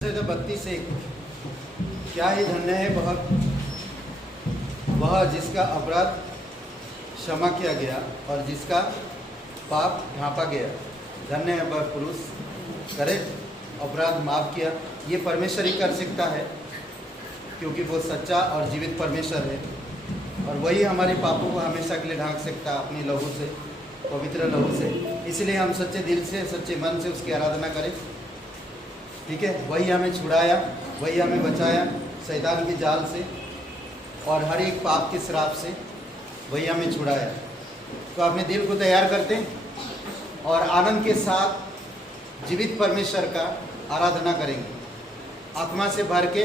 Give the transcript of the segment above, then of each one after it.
32 क्या ही धन्य है वह जिसका अपराध क्षमा किया गया और जिसका पाप ढांपा गया। धन्य है वह पुरुष करे अपराध माफ किया। ये परमेश्वर ही कर सकता है, क्योंकि वो सच्चा और जीवित परमेश्वर है और वही हमारे पापों को हमेशा के लिए ढांक सकता है अपनी लहू से, पवित्र लहू से। इसलिए हम सच्चे दिल से, सच्चे मन से उसकी आराधना करें। ठीक है, वही हमें छुड़ाया, वही हमें बचाया शैतान की जाल से और हर एक पाप के श्राप से, वही हमें छुड़ाया। तो अपने दिल को तैयार करते हैं और आनंद के साथ जीवित परमेश्वर का आराधना करेंगे। आत्मा से भर के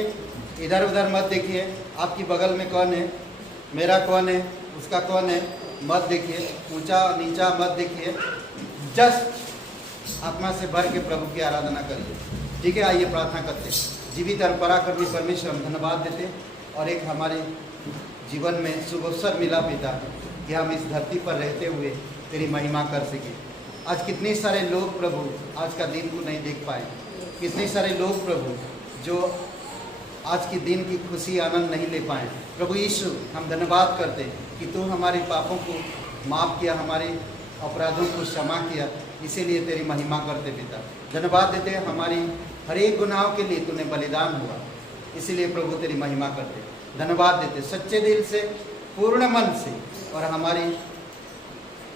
इधर उधर मत देखिए, आपकी बगल में कौन है, मेरा कौन है, उसका कौन है, मत देखिए। ऊंचा नीचा मत देखिए, जस्ट आत्मा से भर के प्रभु की आराधना करिए। ठीक है, आइए प्रार्थना करते हैं। जीवित और पराक्रमी परमेश्वर, हम धन्यवाद देते और एक हमारे जीवन में शुभ अवसर मिला पिता कि हम इस धरती पर रहते हुए तेरी महिमा कर सके। आज कितने सारे लोग प्रभु आज का दिन को नहीं देख पाए, कितने सारे लोग प्रभु जो आज के दिन की खुशी आनंद नहीं ले पाए। प्रभु यीशु, हम धन्यवाद करते कि तू हमारे पापों को माफ़ किया, हमारे अपराधों को क्षमा किया, इसीलिए तेरी महिमा करते पिता। धन्यवाद देते हमारी हर एक गुनाहों के लिए तूने बलिदान हुआ, इसीलिए प्रभु तेरी महिमा करते। धन्यवाद देते सच्चे दिल से, पूर्ण मन से और हमारी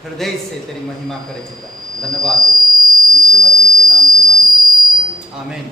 हृदय से तेरी महिमा करे पिता। धन्यवाद देते यीशु मसीह के नाम से मांगते, आमीन।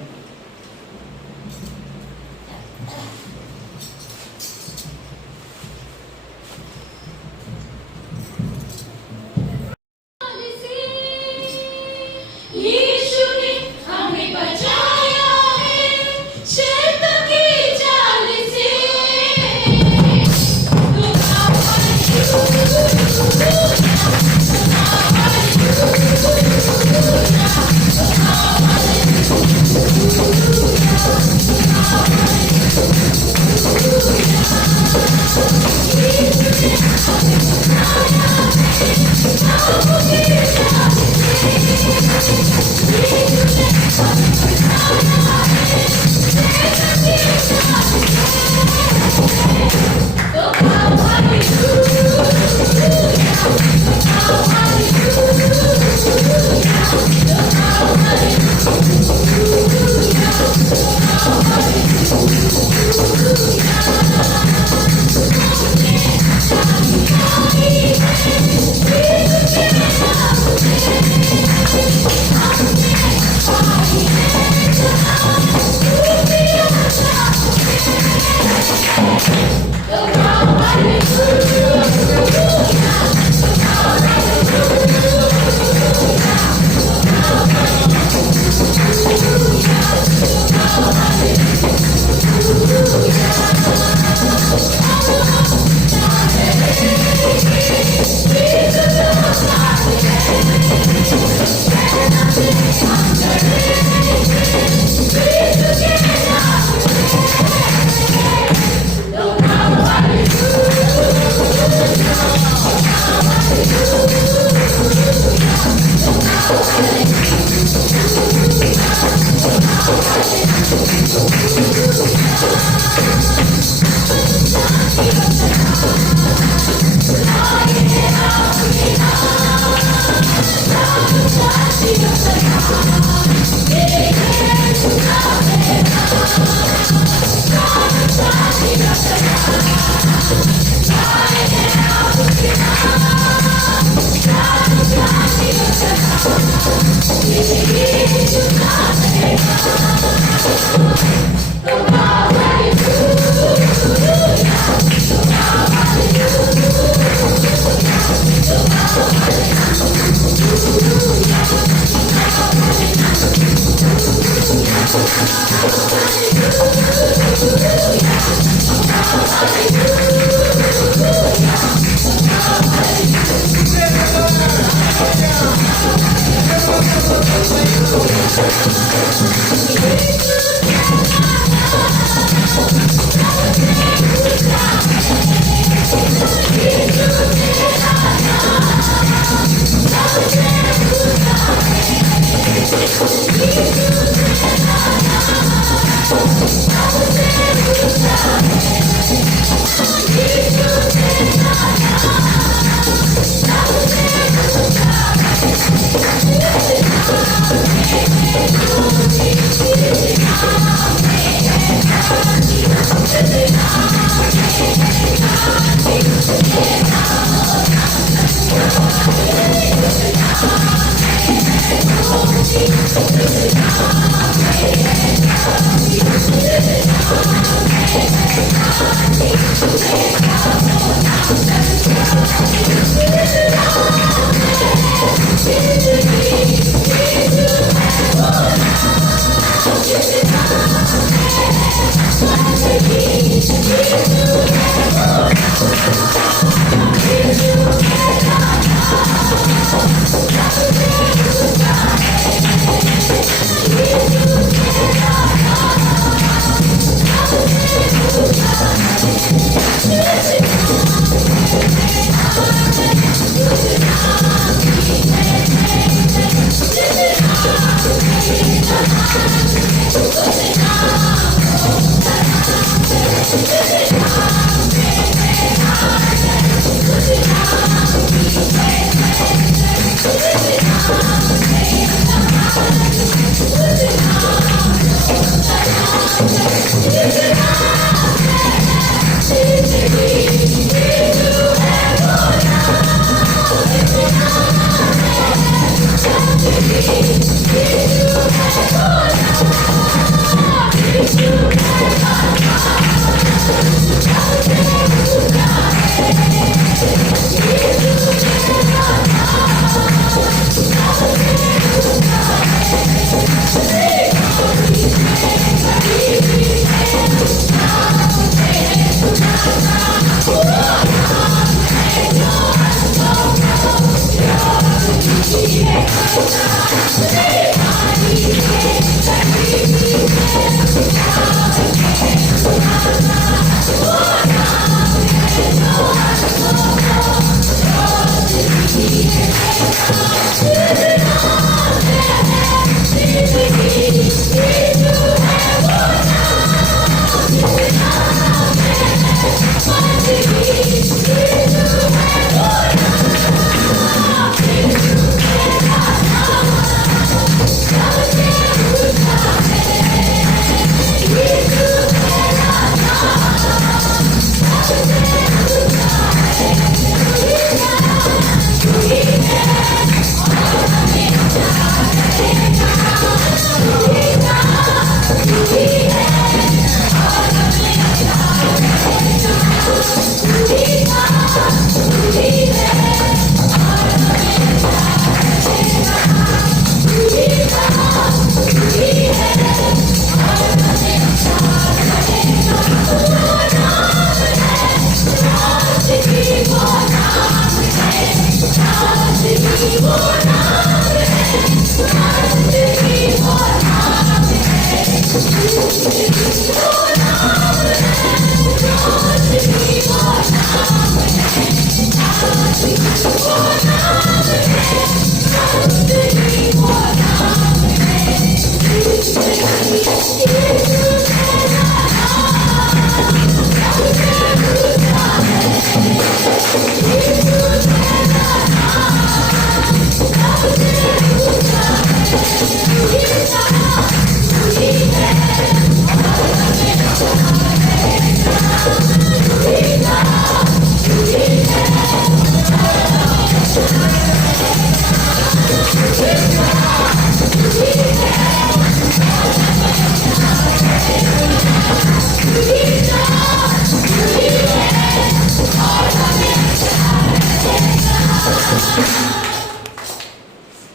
Oh,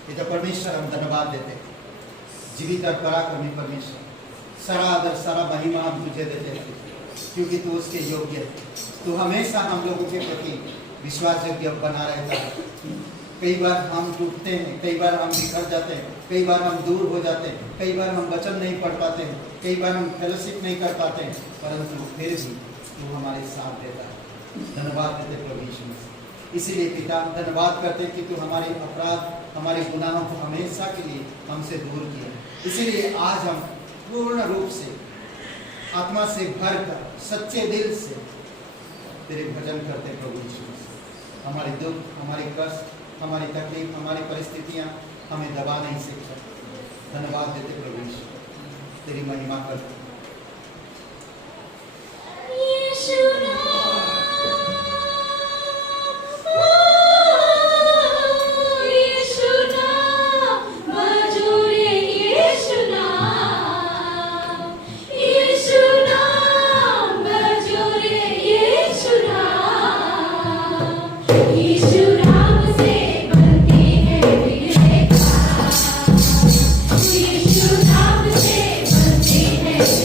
पिता परमेश्वर, हम धन्यवाद देते हैं जीवित और पराक्रमी परमेश्वर। सारा आदर सारा महिमा हम तुझे देते हैं क्योंकि तू उसके योग्य है। तू हमेशा हम लोगों के प्रति विश्वास योग्य बना रहता है। कई बार हम टूटते हैं, कई बार हम बिखर जाते हैं, कई बार हम दूर हो जाते हैं, कई बार हम वचन नहीं पढ़ पाते हैं, कई बार हम फेलोशिप नहीं कर पाते हैं, परंतु फिर भी तू हमारे साथ देता है। धन्यवाद देते प्रभु यीशु मसीह। इसीलिए पिता धन्यवाद करते हैं कि तू हमारे अपराध, हमारे गुनाहों को हमेशा के लिए हमसे दूर किया। इसीलिए आज हम पूर्ण रूप से आत्मा से भरकर सच्चे दिल से तेरे भजन करते प्रभु यीशु मसीह। हमारे दुख, हमारे कष्ट, हमारी तकलीफ, हमारी परिस्थितियाँ हमें दबा नहीं सकता। धन्यवाद देते प्रभु यीशु, तेरी महिमा करते। Yes.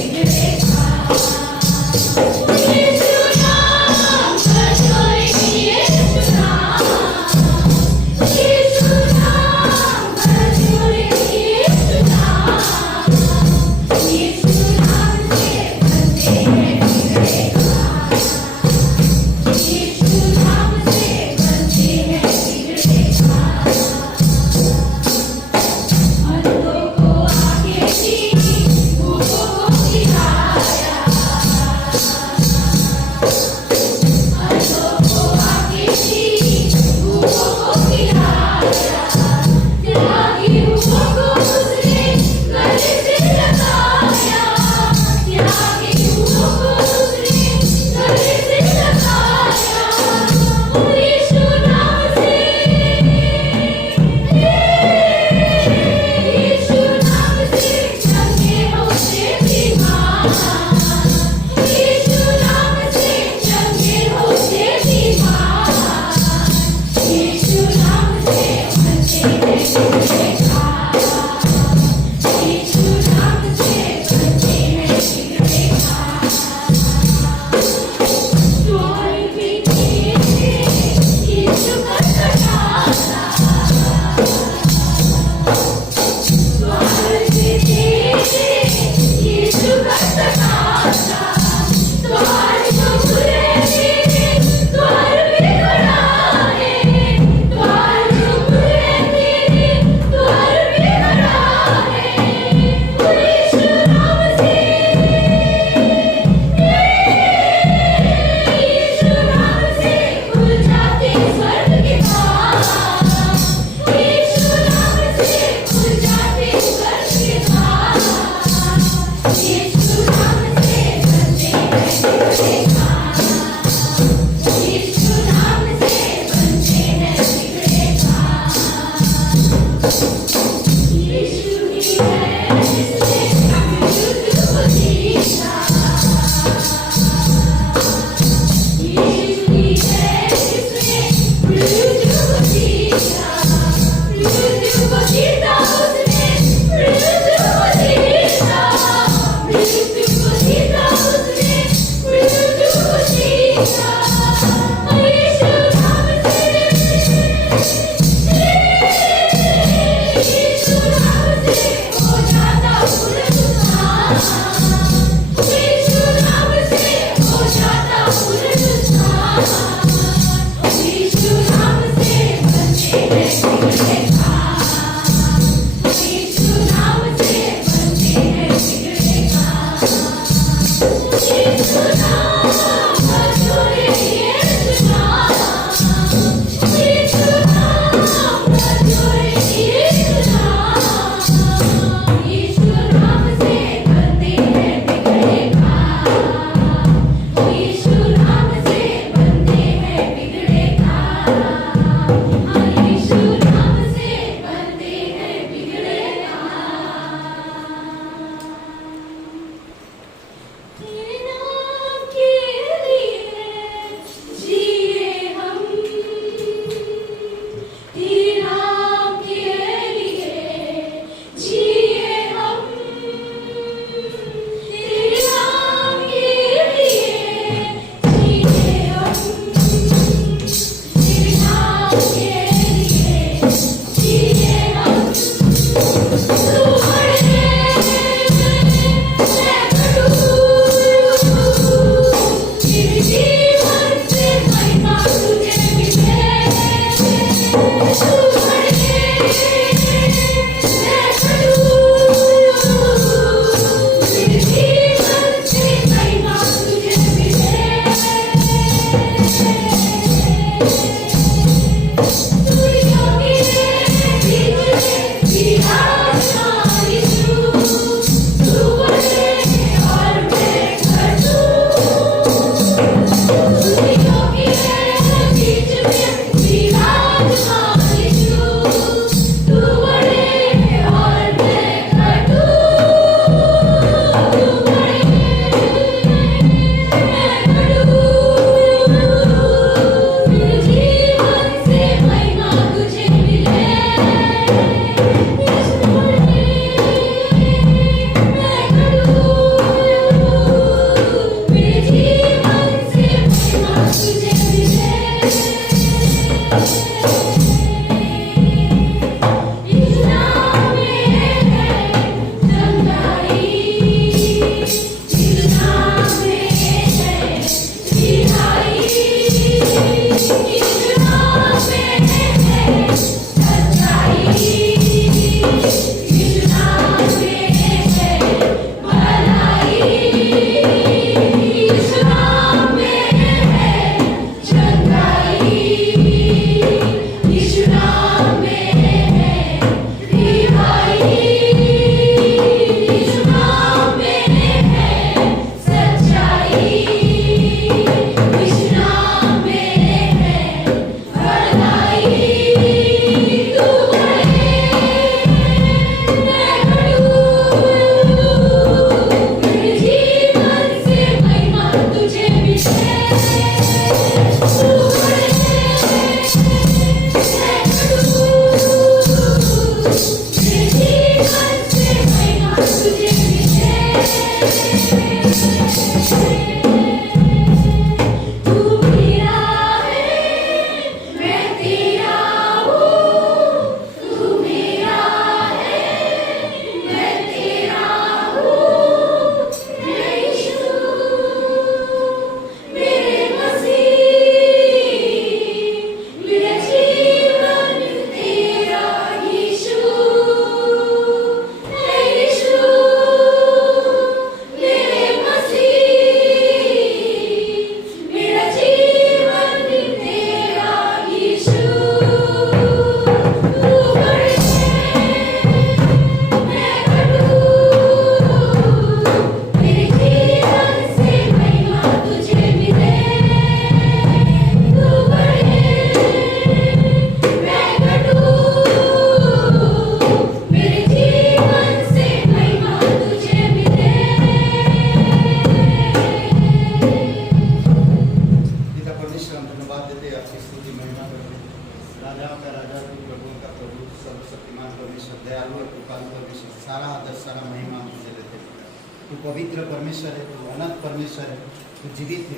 तू पवित्र परमेश्वर है, तू अनंत परमेश्वर है, तू जीवित है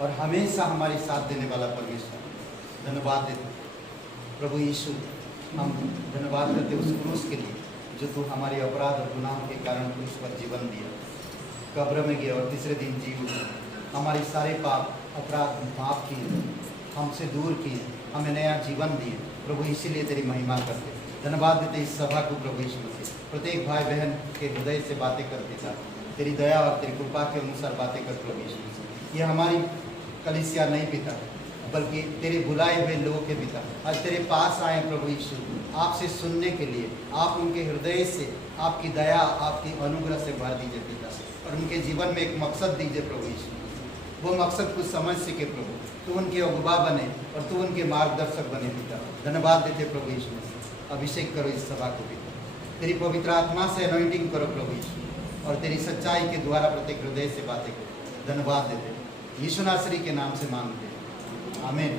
और हमेशा हमारे साथ देने वाला परमेश्वर। धन्यवाद देते प्रभु यीशु, हम धन्यवाद करते उस क्रूस के लिए जो तू हमारे अपराध और गुनाह के कारण क्रूस पर जीवन दिया, कब्र में गया और तीसरे दिन जी उठा, हमारे सारे पाप अपराध माफ किए, हमसे दूर किए, हमें नया जीवन दिए। प्रभु इसीलिए तेरी महिमा करते, धन्यवाद देते इस सभा को प्रभु यीशु मसीह। प्रत्येक भाई बहन के हृदय से बातें करते था, तेरी दया और तेरी कृपा के अनुसार बातें कर प्रभु यीशु मसीह। ये हमारी कलीसिया नहीं पिता, बल्कि तेरे बुलाए हुए लोगों के पिता आज तेरे पास आए प्रभु यीशु, आपसे सुनने के लिए। आप उनके हृदय से आपकी दया, आपकी अनुग्रह से भर दीजिए पिता, और उनके जीवन में एक मकसद दीजिए प्रभु यीशु। वो मकसद कुछ समझ सके प्रभु, तू उनके अगुवा बने और तू उनके मार्गदर्शक बने पिता। धन्यवाद देते प्रभु यीशु मसीह। अभिषेक करो इस सभा को पिता, तेरी पवित्र आत्मा से अनॉइंटिंग करो प्रभु यीशु, और तेरी सच्चाई के द्वारा प्रत्येक हृदय से बातें करो। धन्यवाद देते यीशु नासरी के नाम से मांगते हैं, आमीन।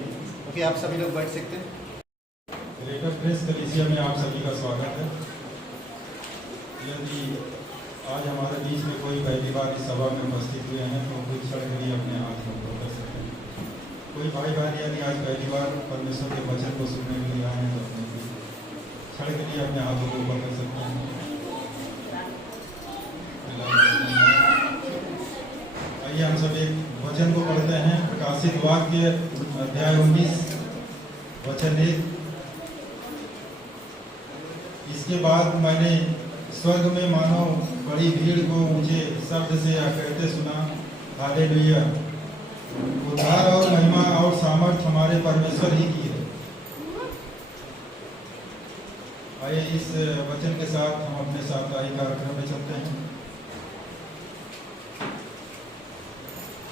ओके, आप सभी लोग बैठ सकते हैं। ग्रेटर प्रेस कलीसिया में आप सभी का स्वागत है। यदि आज हमारे बीच में कोई पहली बार इस सभा में उपस्थित हुए हैं तो कुछ क्षण के लिए अपने हाथ को ऊपर कर सकते हैं। कोई भाई बहन यदि आज पहली बार परमेश्वर के वचन को सुनने के लिए आए हैं तो अपने क्षण के लिए अपने हाथों को ऊपर कर सकते हैं। आइए हम सब एक वचन को पढ़ते हैं। प्रकाशित वाक्य अध्याय 19 वचन 1। इसके बाद मैंने स्वर्ग में मानो बड़ी भीड़ को ऊंचे शब्द से यह कहते सुना, हालेलुया, उद्धार और महिमा और सामर्थ हमारे परमेश्वर ही की है। आइए इस वचन के साथ हम अपने साप्ताहिक कार्यक्रम में चलते हैं।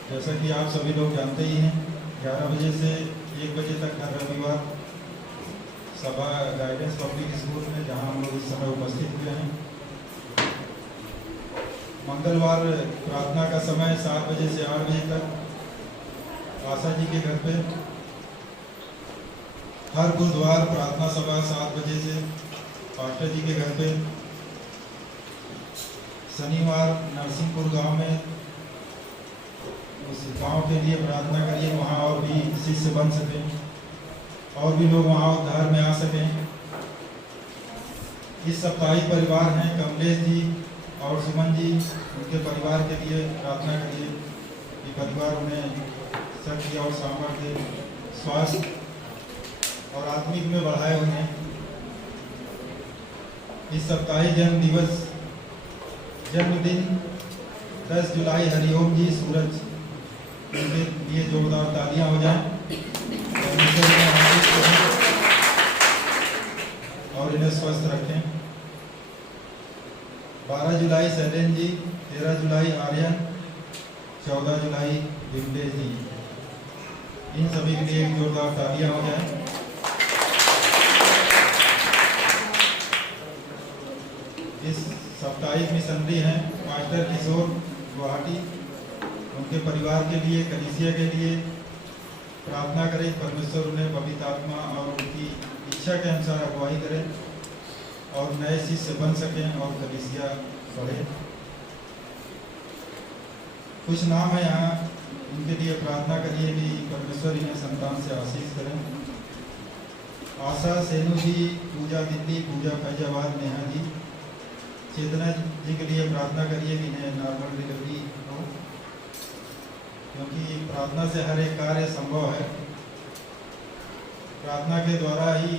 जैसा कि आप सभी लोग जानते ही हैं, 11 बजे से 1 बजे तक हर रविवार सभा गाइडेंस पब्लिक स्कूल में, जहां हम लोग इस समय उपस्थित हुए हैं। मंगलवार प्रार्थना का समय 7 बजे से 8 बजे तक आशा जी के घर पे। हर बुधवार प्रार्थना सभा 7 बजे से पास्टर जी के घर पे। शनिवार नरसिंहपुर गांव में उस गांव के लिए प्रार्थना करिए, वहां और भी शिष्य बन सकें और भी लोग वहां उद्धार में आ सकें। इस साप्ताहिक परिवार हैं कमलेश जी और सुमन जी, उनके परिवार के लिए प्रार्थना करिए कि परिवार उन्हें शक्ति और सामर्थ्य, स्वास्थ्य और आत्मिक में बढ़ाए उन्हें। इस साप्ताहिक जन्मदिन 10 जुलाई हरिओम जी सूरज, उनके लिए जोरदार तालियां हो जाएं और इन्हें स्वस्थ रखें। 12 जुलाई शैलेन जी, 13 जुलाई आर्यन, 14 जुलाई विमलेश जी, इन सभी के लिए जोरदार तालियां हो जाएं। इस साप्ताहिक मिशनरी हैं मास्टर किशोर गुवाहाटी, उनके परिवार के लिए, कलीसिया के लिए प्रार्थना करें। परमेश्वर उन्हें पवित्र आत्मा और उनकी इच्छा के अनुसार अगुवाई करें और नए शिष्य बन सकें और कलीसिया बढ़े। कुछ नाम है यहाँ, इनके लिए प्रार्थना करिए कि परमेश्वर इन्हें संतान से आशीष करें। आशा सेनू जी, पूजा दिल्ली, पूजा फैजाबाद, नेहा जी। चेतना जी के लिए प्रार्थना करिए कि इन्हें नॉर्मल डिलीवरी हो, क्योंकि प्रार्थना से हर एक कार्य संभव है। प्रार्थना के द्वारा ही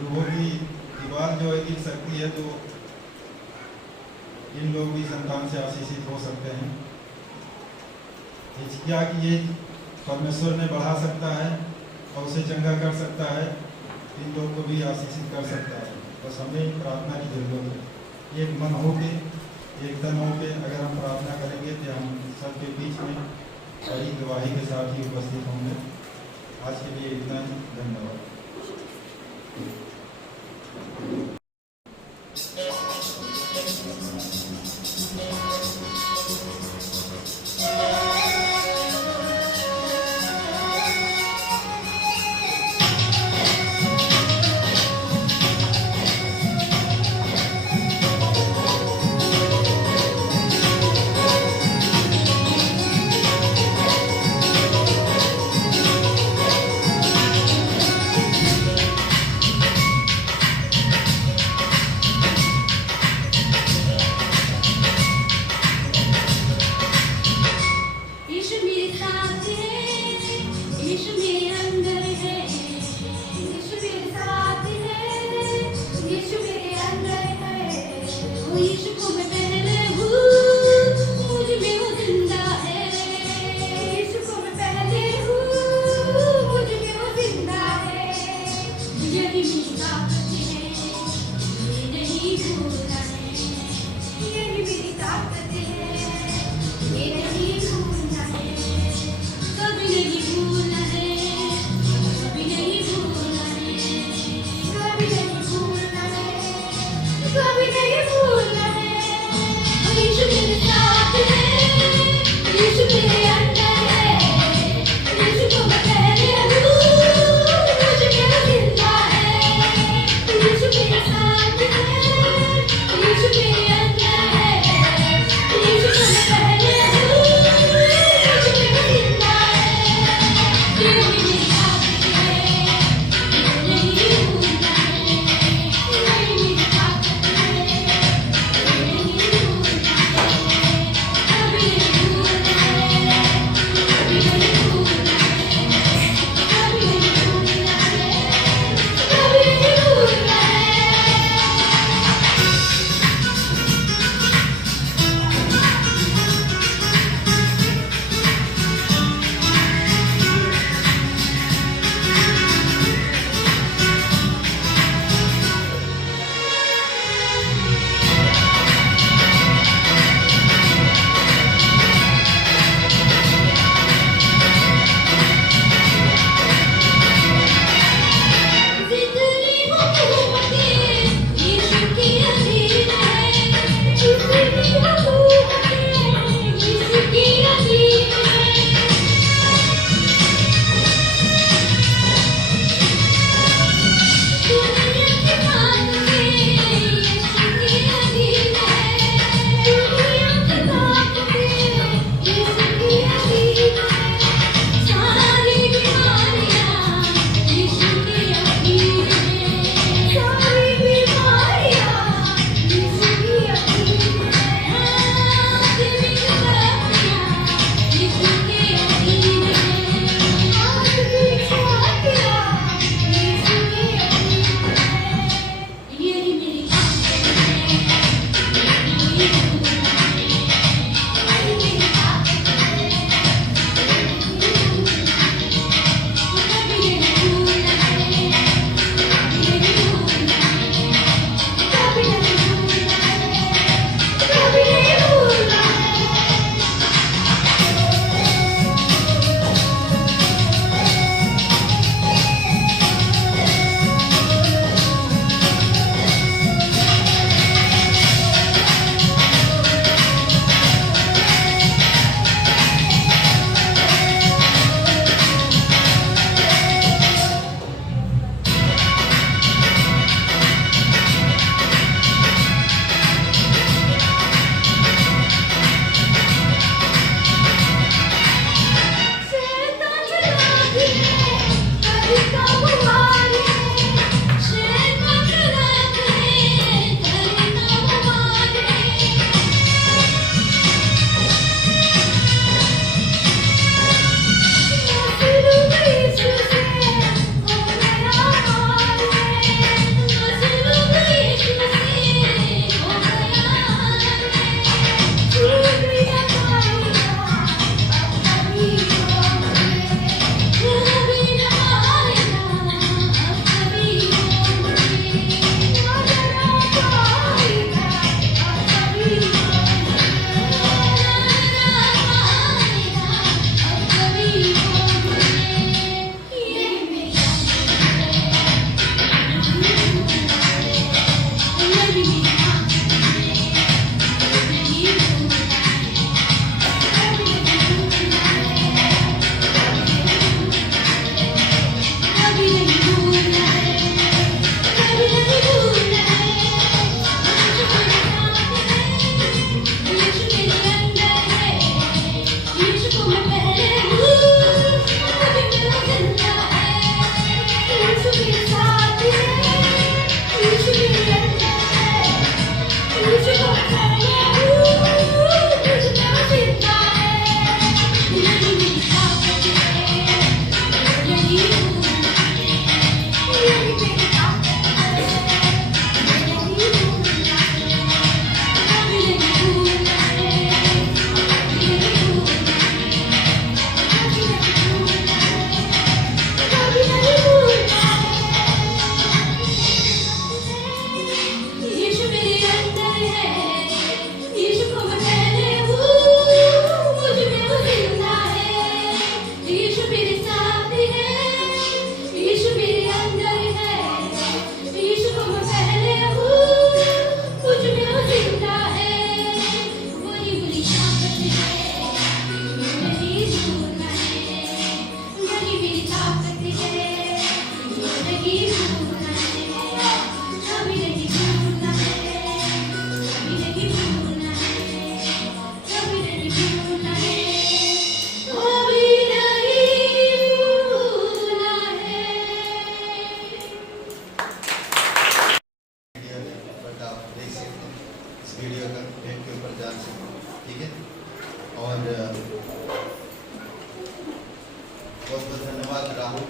रूहों की दीवार जो है गिर सकती है, तो इन लोग भी संतान से आशीषित हो सकते हैं। हिचकिया की ये परमेश्वर ने बढ़ा सकता है और उसे चंगा कर सकता है, इन लोग को भी आशीषित कर सकता है। बस हमें प्रार्थना की जरूरत है। एक मन हो के, एक तन हो के अगर हम प्रार्थना करेंगे तो हम सबके बीच में बड़ी गवाही के साथ ही उपस्थित होंगे। आज के लिए इतना ही, धन्यवाद। और बहुत बहुत धन्यवाद राहुल,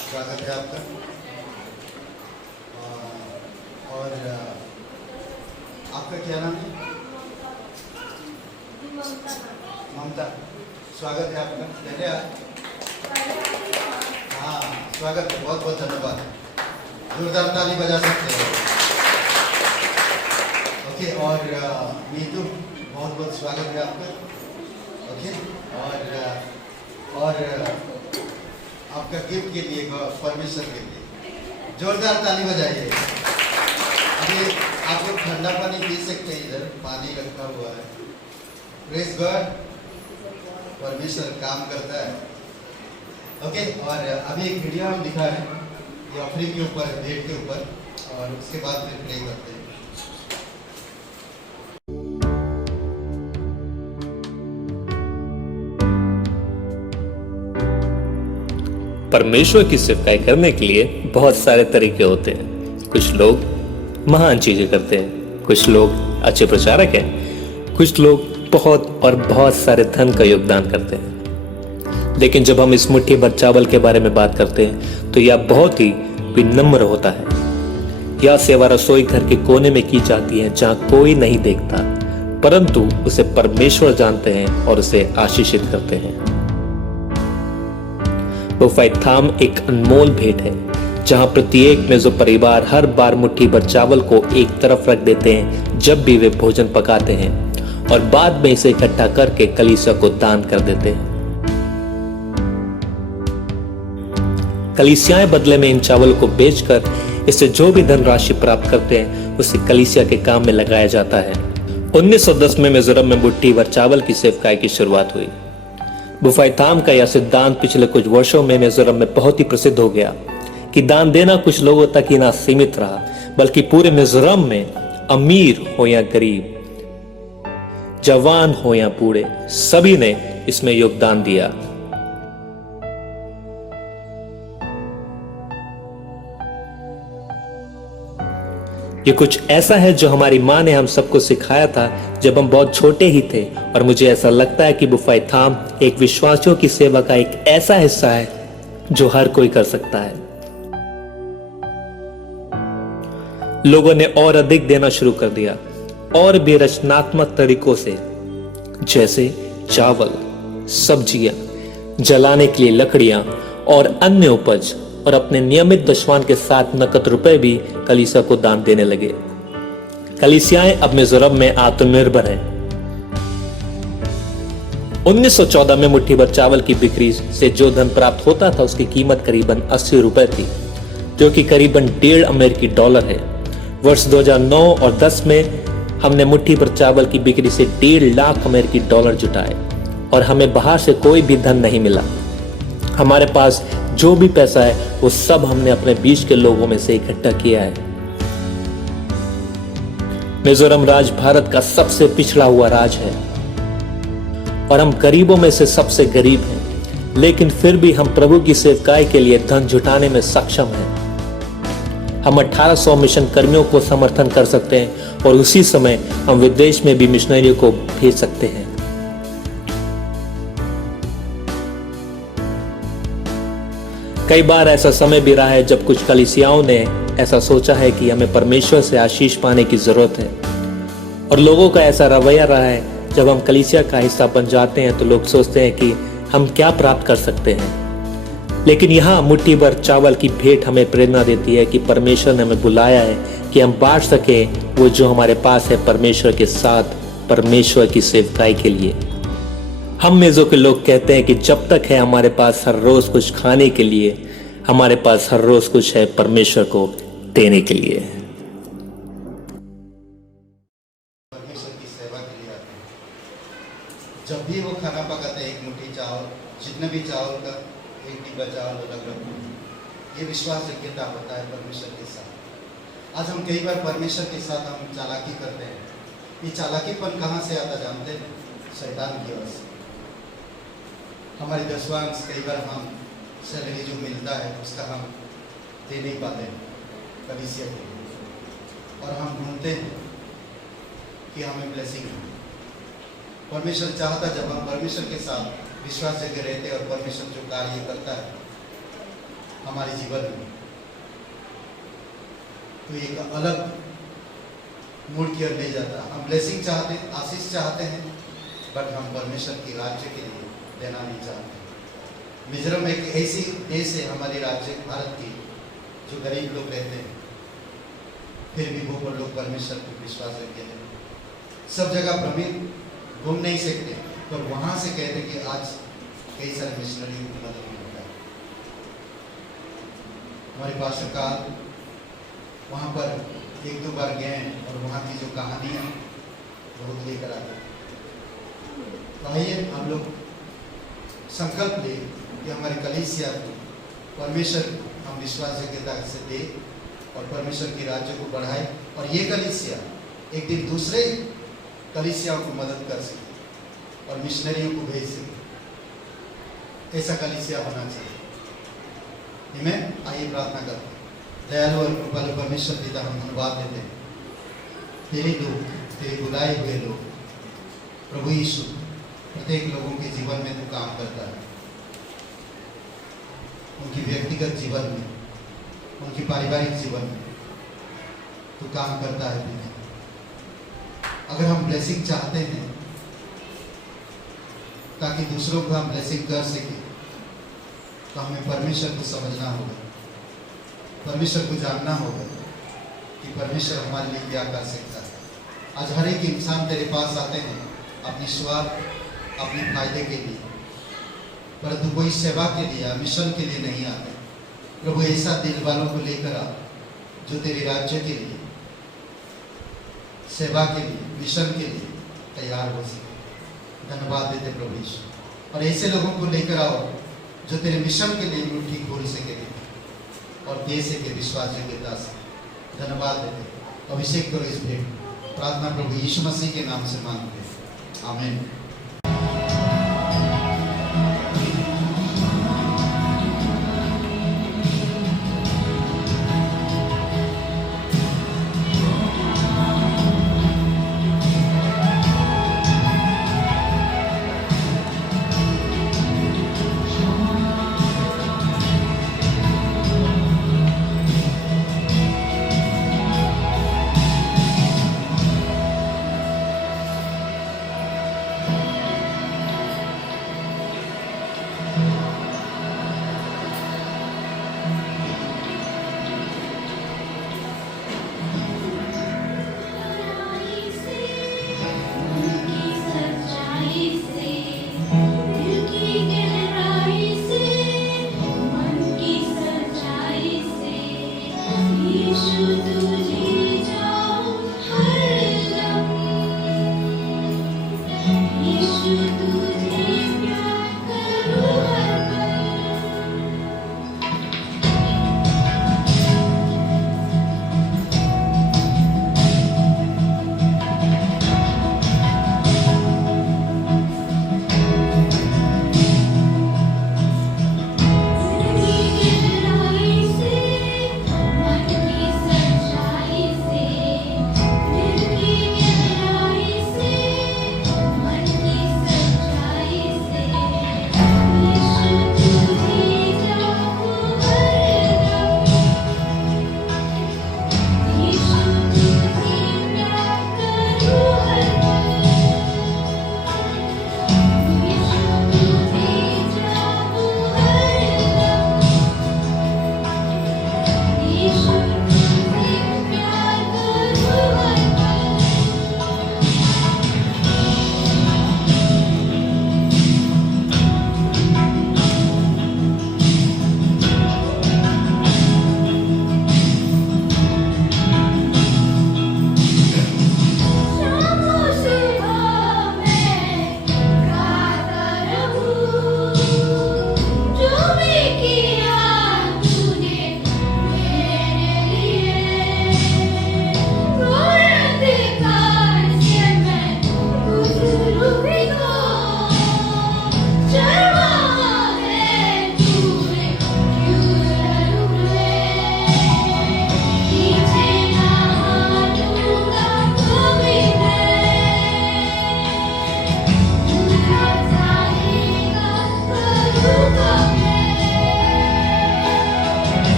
स्वागत है आपका। और आपका क्या नाम है? ममता, स्वागत है आपका। पहले हाँ, स्वागत है, बहुत बहुत धन्यवाद। जोरदार ताली बजा सकते हैं। ओके, और नीतू, बहुत बहुत स्वागत है आपका। ओके, और आपका गिफ्ट के लिए, परमेश्वर के लिए जोरदार ताली बजाइए। अभी आप लोग ठंडा पानी पी सकते हैं, इधर पानी रखा हुआ है। प्रेज गॉड, परमेश्वर काम करता है। ओके, और अभी एक वीडियो हम दिखा रहे हैं ये ऑफरिंग के ऊपर, भेंट के ऊपर, और उसके बाद फिर प्रे करते हैं। परमेश्वर की सेवकाई करने के लिए बहुत सारे तरीके होते हैं। कुछ लोग महान चीजें करते हैं, कुछ लोग अच्छे प्रचारक हैं, कुछ लोग बहुत सारे धन का योगदान करते हैं। लेकिन जब हम इस मुट्ठी भर चावल के बारे में बात करते हैं तो यह बहुत ही विनम्र होता है। यह सेवा रसोई घर के कोने में की जाती है जहां कोई नहीं देखता, परंतु उसे परमेश्वर जानते हैं और उसे आशीषित करते हैं। बुफैथाम एक अनमोल भेंट है जहां प्रत्येक मेजो परिवार हर बार मुट्ठी भर चावल को एक तरफ रख देते हैं जब भी वे भोजन पकाते हैं, और बाद में इसे इकट्ठा करके कलीसिया को दान कर देते हैं। कलीसियाएं बदले में इन चावल को बेचकर इससे जो भी धनराशि प्राप्त करते हैं उसे कलीसिया के काम में लगाया जाता है। 1910 में मिजोरम में मुट्ठी भर चावल की सेवकाई की शुरुआत हुई। बुफैथाम का यह सिद्धांत पिछले कुछ वर्षों में मिजोरम में बहुत ही प्रसिद्ध हो गया कि दान देना कुछ लोगों तक ही ना सीमित रहा, बल्कि पूरे मिजोरम में अमीर हो या गरीब, जवान हो या बूढ़े, सभी ने इसमें योगदान दिया। ये कुछ ऐसा है जो हमारी माँ ने हम सबको सिखाया था जब हम बहुत छोटे ही थे, और मुझे ऐसा लगता है कि बुफैथाम एक विश्वासियों की सेवा का एक ऐसा हिस्सा है जो हर कोई कर सकता है। लोगों ने और अधिक देना शुरू कर दिया, और भी रचनात्मक तरीकों से, जैसे चावल, सब्जियां, जलाने के लिए लकड़ियां और अन्य उपज, और अपने नियमित दशवान के साथ नकद रुपए भी कलीसिया को दान देने लगे। कलीसियाएं अब मिजोरम में आत्मनिर्भर हैं। 1914 में मुट्ठी भर चावल की बिक्री से जो धन प्राप्त होता था उसकी कीमत करीबन 80 रुपए थी, जो कि करीबन $1.5 अमेरिकी है। वर्ष 2009 और 10 में हमने मुट्ठी भर चावल की बिक्री से $1.5 लाख अमेरिकी जुटाए, और हमें बाहर से कोई भी धन नहीं मिला। हमारे पास जो भी पैसा है वो सब हमने अपने बीच के लोगों में से इकट्ठा किया है। मिजोरम राज्य भारत का सबसे पिछड़ा हुआ राज्य है, और हम गरीबों में से सबसे गरीब हैं, लेकिन फिर भी हम प्रभु की सेवकाई के लिए धन जुटाने में सक्षम हैं। हम 1800 मिशन कर्मियों को समर्थन कर सकते हैं, और उसी समय हम विदेश में भी मिशनरियों को भेज सकते हैं। कई बार ऐसा समय भी रहा है जब कुछ कलीसियाओं ने ऐसा सोचा है कि हमें परमेश्वर से आशीष पाने की जरूरत है, और लोगों का ऐसा रवैया रहा है जब हम कलीसिया का हिस्सा बन जाते हैं तो लोग सोचते हैं कि हम क्या प्राप्त कर सकते हैं। लेकिन यहाँ मुट्ठी भर चावल की भेंट हमें प्रेरणा देती है कि परमेश्वर ने हमें बुलाया है कि हम बांट सकें वो जो हमारे पास है परमेश्वर के साथ, परमेश्वर की सेवकाई के लिए। हम मेजों के लोग कहते हैं कि जब तक है हमारे पास हर रोज कुछ खाने के लिए, हमारे पास हर रोज कुछ है परमेश्वर को देने के लिए। परमेश्वर की सेवा के लिए आते हैं। जब भी वो खाना पकाते हैं, एक मुट्ठी चावल, जितने भी चावल का एक डिब्बा चावल अलग रखो, ये विश्वास योग्यता होता है परमेश्वर के साथ। आज हम कई बार परमेश्वर के साथ हम चालाकी करते हैं। ये चालाकीपन कहाँ से आता जानते हैं? शैतान की ओर से। हमारी दशवांश कई बार हम सैलरी जो मिलता है उसका हम दे नहीं पाते कलीसिया के लिए, और हम ढूंढते हैं कि हमें ब्लेसिंग परमेश्वर चाहता जब हम परमेश्वर के साथ विश्वास जगह रहते और परमेश्वर जो कार्य करता है हमारे जीवन में, तो एक अलग मूड की ओर ले जाता है। हम ब्लेसिंग चाहते हैं, आशीष चाहते हैं, बट हम परमेश्वर के राज्य के लिए देना नहीं चाहते। मिजोरम एक ऐसी देश है हमारे राज्य भारत की जो गरीब लोग रहते हैं, फिर भी वो लोग परमेश्वर को विश्वास रखते हैं। सब जगह भ्रमित घूम नहीं सकते, पर वहां से कहते कि आज कई सारे मिशनरी की मदद होता है। हमारे पास का वहाँ पर एक दो बार गए और वहाँ की जो कहानियाँ बहुत लेकर आते। तो आइए हम लोग संकल्प ले कि हमारे कलीसिया को परमेश्वर हम विश्वास योग्यता से दे और परमेश्वर के राज्य को बढ़ाए, और ये कलीसिया एक दिन दूसरे कलीसियाओं को मदद कर सके और मिशनरियों को भेज सके। ऐसा कलीसिया होना चाहिए। आमीन। आइए प्रार्थना करते हैं। दयालु और कृपालु परमेश्वर पिता, हम धन्यवाद देते हैं तेरे लोग, तेरे बुलाए हुए लोग, प्रभु यीशु, प्रत्येक लोगों के जीवन में तू काम करता है, उनकी व्यक्तिगत जीवन में, उनकी पारिवारिक जीवन में तू काम करता है पिता। अगर हम ब्लेसिंग चाहते हैं ताकि दूसरों को हम ब्लेसिंग कर सके, तो हमें परमेश्वर को समझना होगा, परमेश्वर को जानना होगा कि परमेश्वर हमारे लिए क्या कर सकता है। आज हर एक इंसान तेरे पास आते हैं अपनी स्वार्थ, अपने फायदे के लिए, परंतु कोई सेवा के लिए, मिशन के लिए नहीं आते। प्रभु ऐसा दिल वालों को लेकर आ जो तेरे राज्य के लिए, सेवा के लिए, मिशन के लिए तैयार हो सके। धन्यवाद देते प्रभु यीशु। और ऐसे लोगों को लेकर आओ जो तेरे मिशन के लिए मुट्ठी खोल सके और दे सके विश्वास योग्यता से। धन्यवाद देते। अभिषेक करो इस भेंट। प्रार्थना प्रभु यीशु मसीह के नाम से मांगते हैं, आमीन।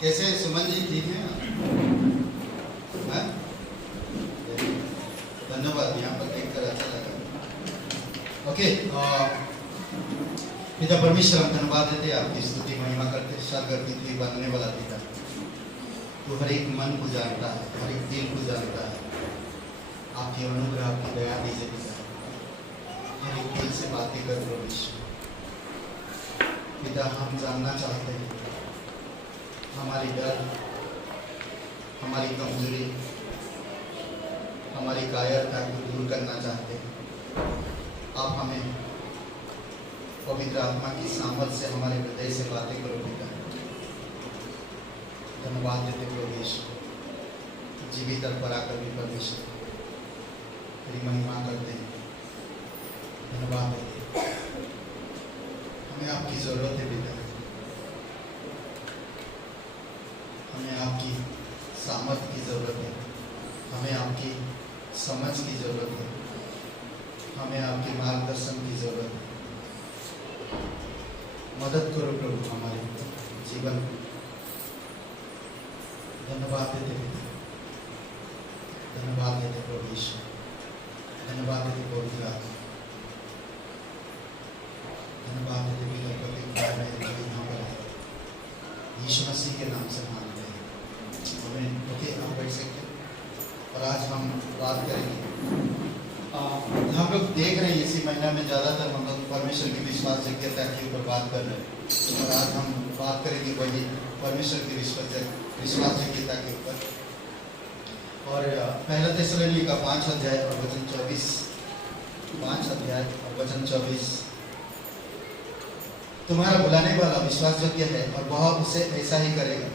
कैसे सुमन जी, ठीक है? हाँ? धन्यवाद, यहाँ पर देखकर अच्छा लगा। ओके, पिता परमेश्वर, हम धन्यवाद देते, आपकी स्तुति महिमा करते, सागर पृथ्वी बनने वाला पिता, तो हर एक मन को जानता है, हर एक दिल को जानता है। आपकी अनुग्रह, आपकी दया दीजिए पिता, हर एक दिल से बातें कर परमेश्वर। पिता, हम जानना चाहते हैं हमारी डर, हमारी कमजोरी, हमारी कायरता को दूर करना चाहते हैं। आप हमें पवित्र आत्मा की सामर्थ से हमारे हृदय से बातें करो पिता। धन्यवाद देते परमेश्वर, जीवित और पराकर भी परमेश्वर तेरी महिमा करते हैं। धन्यवाद देते, हमें आपकी जरूरत है पिता, हमें आपकी सामर्थ की ज़रूरत है, हमें आपकी समझ की ज़रूरत है, हमें आपके मार्गदर्शन की ज़रूरत है। मदद करो प्रभु हमारे जीवन को। धन्यवाद देते पिता, धन्यवाद देते प्रभु ईश्वर, धन्यवाद देते पवित्र आत्मा, धन्यवाद देते पिता प्रत्येक बार में जो यहाँ पर है यीशु मसीह के नाम से मांगते हैं। ओके, आप बैठ सकते हैं। और आज हम बात करेंगे, हम लोग देख रहे हैं इसी महीना में ज़्यादातर हम लोग परमेश्वर की विश्वासयोग्यता के ऊपर बात कर रहे हैं, और आज हम बात करेंगे वही परमेश्वर की विश्वासयोग्यता के ऊपर। और पहला थिस्सलुनीय का 5 अध्याय और वचन 24, 5 अध्याय और वचन 24। तुम्हारा बुलाने वाला विश्वासयोग्य है और वह उसे ऐसा ही करेगा।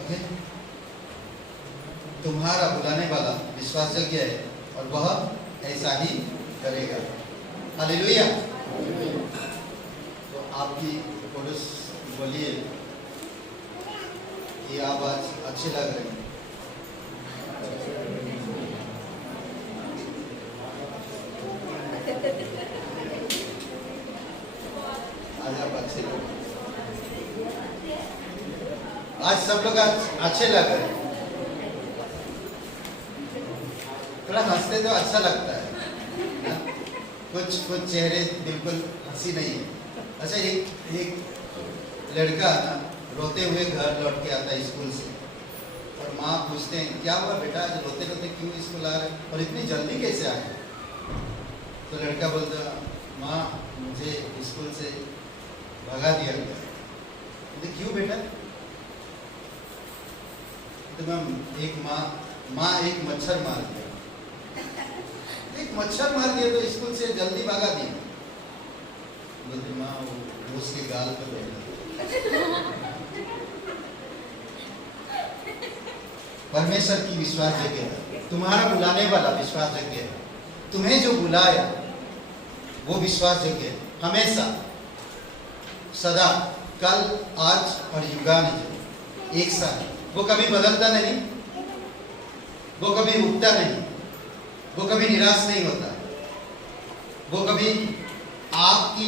ओके, तुम्हारा बुलाने वाला विश्वासयोग्य है और वह ऐसा ही करेगा। हालेलुया। तो आपकी पुरुष बोलिए, ये आवाज अच्छी लग रही है। आज आप अच्छे लोग, आज सब लोग अच्छे लग रहे हैं। थोड़ा हंसते तो अच्छा लगता है ना? कुछ चेहरे बिल्कुल हंसी नहीं है। अच्छा, एक लड़का ना रोते हुए घर लौट के आता है स्कूल से, और माँ पूछते हैं क्या हुआ बेटा, आज रोते रोते क्यों स्कूल आ रहे और इतनी जल्दी कैसे आए? तो लड़का बोलता, माँ मुझे स्कूल से भगा दिया गया। तो क्यों बेटा? तो मैम एक एक मच्छर मार दिया। एक मच्छर मार दिया तो स्कूल से जल्दी भगा दिया। बोलते माँ वो उसके गाल पे बैठा। परमेश्वर की विश्वासयोग्यता, तुम्हारा बुलाने वाला विश्वासयोग्य है। तुम्हें जो बुलाया वो विश्वासयोग्य है, हमेशा, सदा, कल, आज और युगान एक साथ। वो कभी बदलता नहीं, वो कभी उठता नहीं, वो कभी निराश नहीं होता, वो कभी आपकी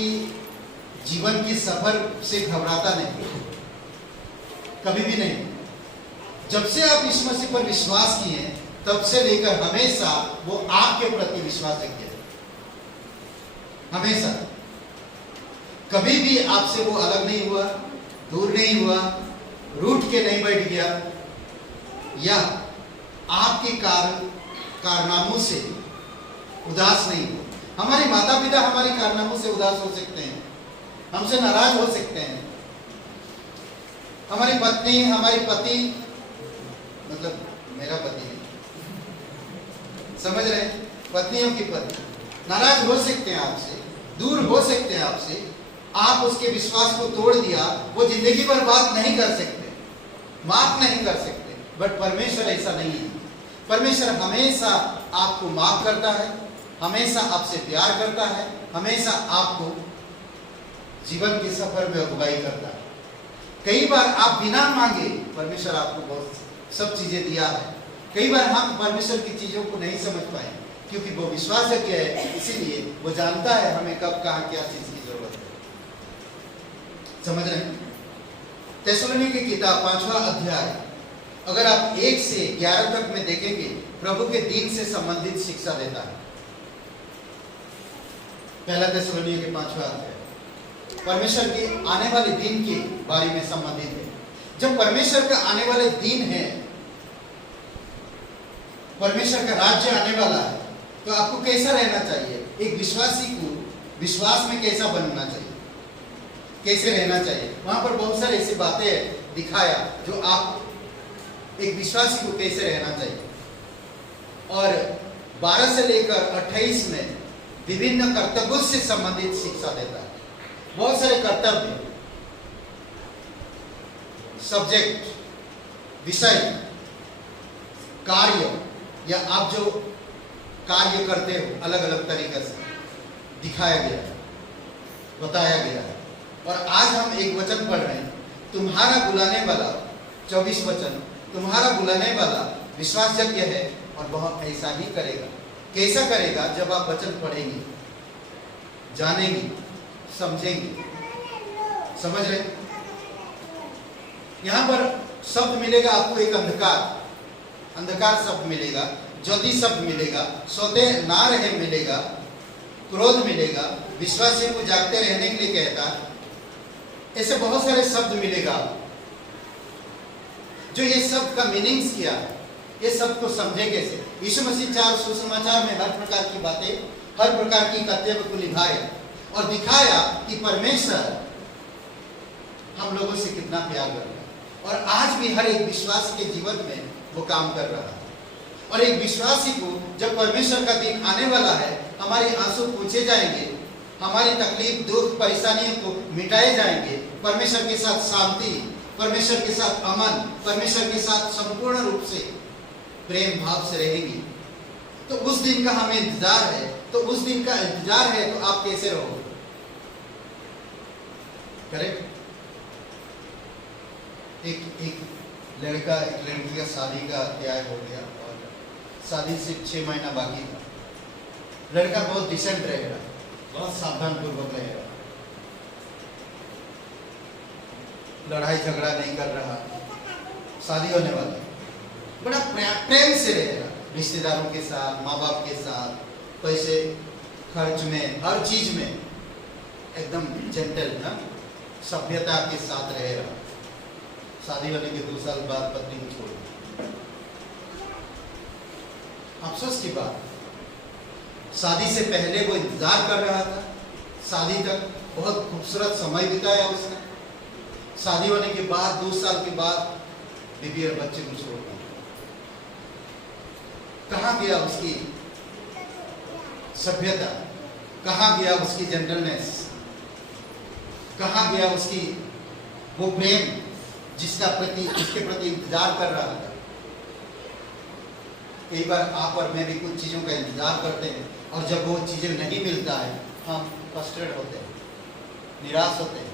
जीवन के सफर से घबराता नहीं, कभी भी नहीं। जब से आप यीशु मसीह पर विश्वास किए तब से लेकर हमेशा वो आपके प्रति विश्वास रखते हैं, हमेशा। कभी भी आपसे वो अलग नहीं हुआ, दूर नहीं हुआ, रूठ के नहीं बैठ गया, या आपके कारनामों से उदास नहीं हुआ। हमारे माता पिता हमारे कारनामों से उदास हो सकते हैं, हमसे नाराज हो सकते हैं। हमारी पत्नी, हमारे पति, मतलब मेरा पति है, समझ रहे हैं, पत्नियों की पत्नी नाराज हो सकते हैं आपसे, दूर हो सकते हैं आपसे। आप उसके विश्वास को तोड़ दिया, वो जिंदगी भर बात नहीं कर सकते, माफ नहीं कर सकते। बट परमेश्वर ऐसा नहीं है। परमेश्वर हमेशा आपको माफ करता है, हमेशा आपसे प्यार करता है, हमेशा आपको जीवन के सफर में अगुवाई करता है। कई बार आप बिना मांगे परमेश्वर आपको बहुत सब चीजें दिया है। कई बार हम परमेश्वर की चीजों को नहीं समझ पाए, क्योंकि वो विश्वासयोग्य है, इसीलिए वो जानता है हमें कब कहाँ क्या चीज की जरूरत है। समझ रहे हैं? थिस्सलुनीके की किताब 5वां अध्याय, अगर आप 1 से 11 तक में देखेंगे, प्रभु के दिन से संबंधित शिक्षा देता है। पहला थिस्सलुनीके के 5वां अध्याय परमेश्वर के आने वाले दिन के बारे में संबंधित है। जब परमेश्वर का आने वाले दिन है, परमेश्वर का राज्य आने वाला है, तो आपको कैसा रहना चाहिए? एक विश्वासी को विश्वास में कैसा बनना चाहिए, कैसे रहना चाहिए? वहां पर बहुत सारी ऐसी बातें दिखाया जो आप एक विश्वासी को कैसे रहना चाहिए। और 12 से लेकर 28 में विभिन्न कर्तव्यों से संबंधित शिक्षा देता है। बहुत सारे कर्तव्य, सब्जेक्ट, विषय, कार्य, या आप जो कार्य करते हो अलग अलग तरीके से दिखाया गया, बताया गया है। और आज हम एक वचन पढ़ रहे हैं, तुम्हारा बुलाने वाला, 24 वचन, तुम्हारा बुलाने वाला विश्वासयोग्य है और वह ऐसा ही करेगा। कैसा करेगा? जब आप वचन पढ़ेंगे, जानेंगे, समझेंगे। समझ रहे? यहां पर शब्द मिलेगा आपको, एक अंधकार शब्द मिलेगा, ज्योति शब्द मिलेगा, सोते ना रहे मिलेगा, क्रोध मिलेगा, विश्वासियों को जागते रहने के लिए कहता है। ऐसे बहुत सारे शब्द मिलेगा। जो ये शब्द का मीनिंग्स क्या है, ये शब्द को समझे कैसे? यीशु मसीह 4 सुसमाचार में हर प्रकार की बातें, हर प्रकार की कर्तव्य को निभाया और दिखाया कि परमेश्वर हम लोगों से कितना प्यार कर रहा है। और आज भी हर एक विश्वासी के जीवन में वो काम कर रहा है। और एक विश्वासी को जब परमेश्वर का दिन आने वाला है, हमारे आंसू पूछे जाएंगे, हमारी तकलीफ, दुख, परेशानियों को मिटाए जाएंगे, परमेश्वर के साथ शांति, परमेश्वर के साथ अमन, परमेश्वर के साथ संपूर्ण रूप से प्रेम भाव से रहेंगी। तो उस दिन का हमें इंतजार है। तो उस दिन का इंतजार है तो आप कैसे रहोगे? करेक्ट? एक लड़का, एक लड़की का शादी का तय हो गया और शादी से 6 महीना बाकी था। लड़का बहुत डिसेंट रहेगा, बहुत सावधान पूर्वक रहेगा, लड़ाई झगड़ा नहीं कर रहा, शादी होने वाला, बड़ा प्रेम से रहेगा, रिश्तेदारों के साथ, माँ बाप के साथ, पैसे खर्च में, हर चीज में एकदम जेंटल ना, सभ्यता के साथ रहेगा। शादी होने के 2 साल बाद पत्नी को छोड़ दिया। अफसोस की बात, शादी से पहले वो इंतजार कर रहा था, शादी तक बहुत खूबसूरत समय बिताया उसने। शादी होने के बाद 2 साल के बाद बीवी और बच्चे को छोड़ दिया। कहाँ गया उसकी सभ्यता? कहाँ गया उसकी जेंटलनेस? कहाँ गया उसकी वो प्रेम जिसके प्रति इंतजार कर रहा था? कई बार आप और मैं भी कुछ चीज़ों का इंतजार करते हैं और जब वो चीज़ें नहीं मिलता है, हम फ्रस्ट्रेट होते हैं, निराश होते हैं।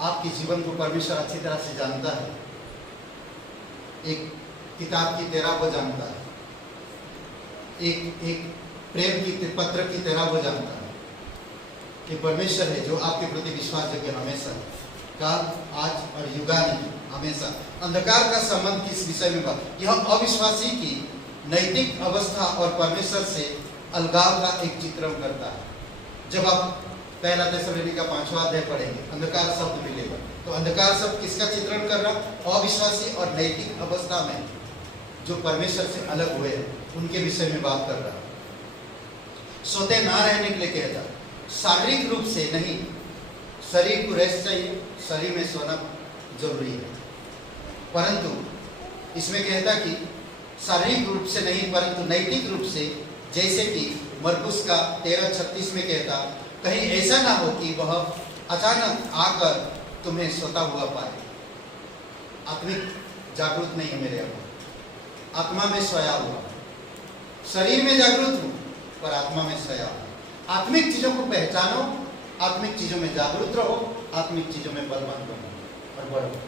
आपके जीवन को परमेश्वर अच्छी तरह से जानता है, एक किताब की तरह वो जानता है, एक प्रेम की पत्र की तरह वो जानता है कि परमेश्वर है जो आपके प्रति विश्वास जगे हमेशा, काल, आज और युगानी हमेशा। अंधकार का संबंध किस विषय में बात? यह अविश्वासी की नैतिक अवस्था और परमेश्वर से अलगाव का एक चित्रण करता है। जब आप पहला थिस्सलुनीकी का 5वां अध्याय पढ़ेंगे, अंधकार शब्द मिलेगा, तो अंधकार शब्द किसका चित्रण कर रहा? अविश्वासी और नैतिक अवस्था में जो परमेश्वर से अलग हुए उनके विषय में बात कर रहा है। सोते ना रहने के लिए कहता, शारीरिक रूप से नहीं, शरीर को रेस्ट चाहिए, शरीर में सोना जरूरी है, परंतु इसमें कहता कि शारीरिक रूप से नहीं परंतु नैतिक रूप से, जैसे कि मरकुस का 13:36 में कहता, कहीं ऐसा ना हो कि वह अचानक आकर तुम्हें सोता हुआ पाए। आत्मिक जागरूक नहीं है मेरे यहाँ, आत्मा में सोया हुआ, शरीर में जागरूक हूँ पर आत्मा में सोया हुआ। आत्मिक चीजों को पहचानो, आत्मिक चीजों में जागरूक रहो, आत्मिक चीजों में बलवान बनो और बढ़ो।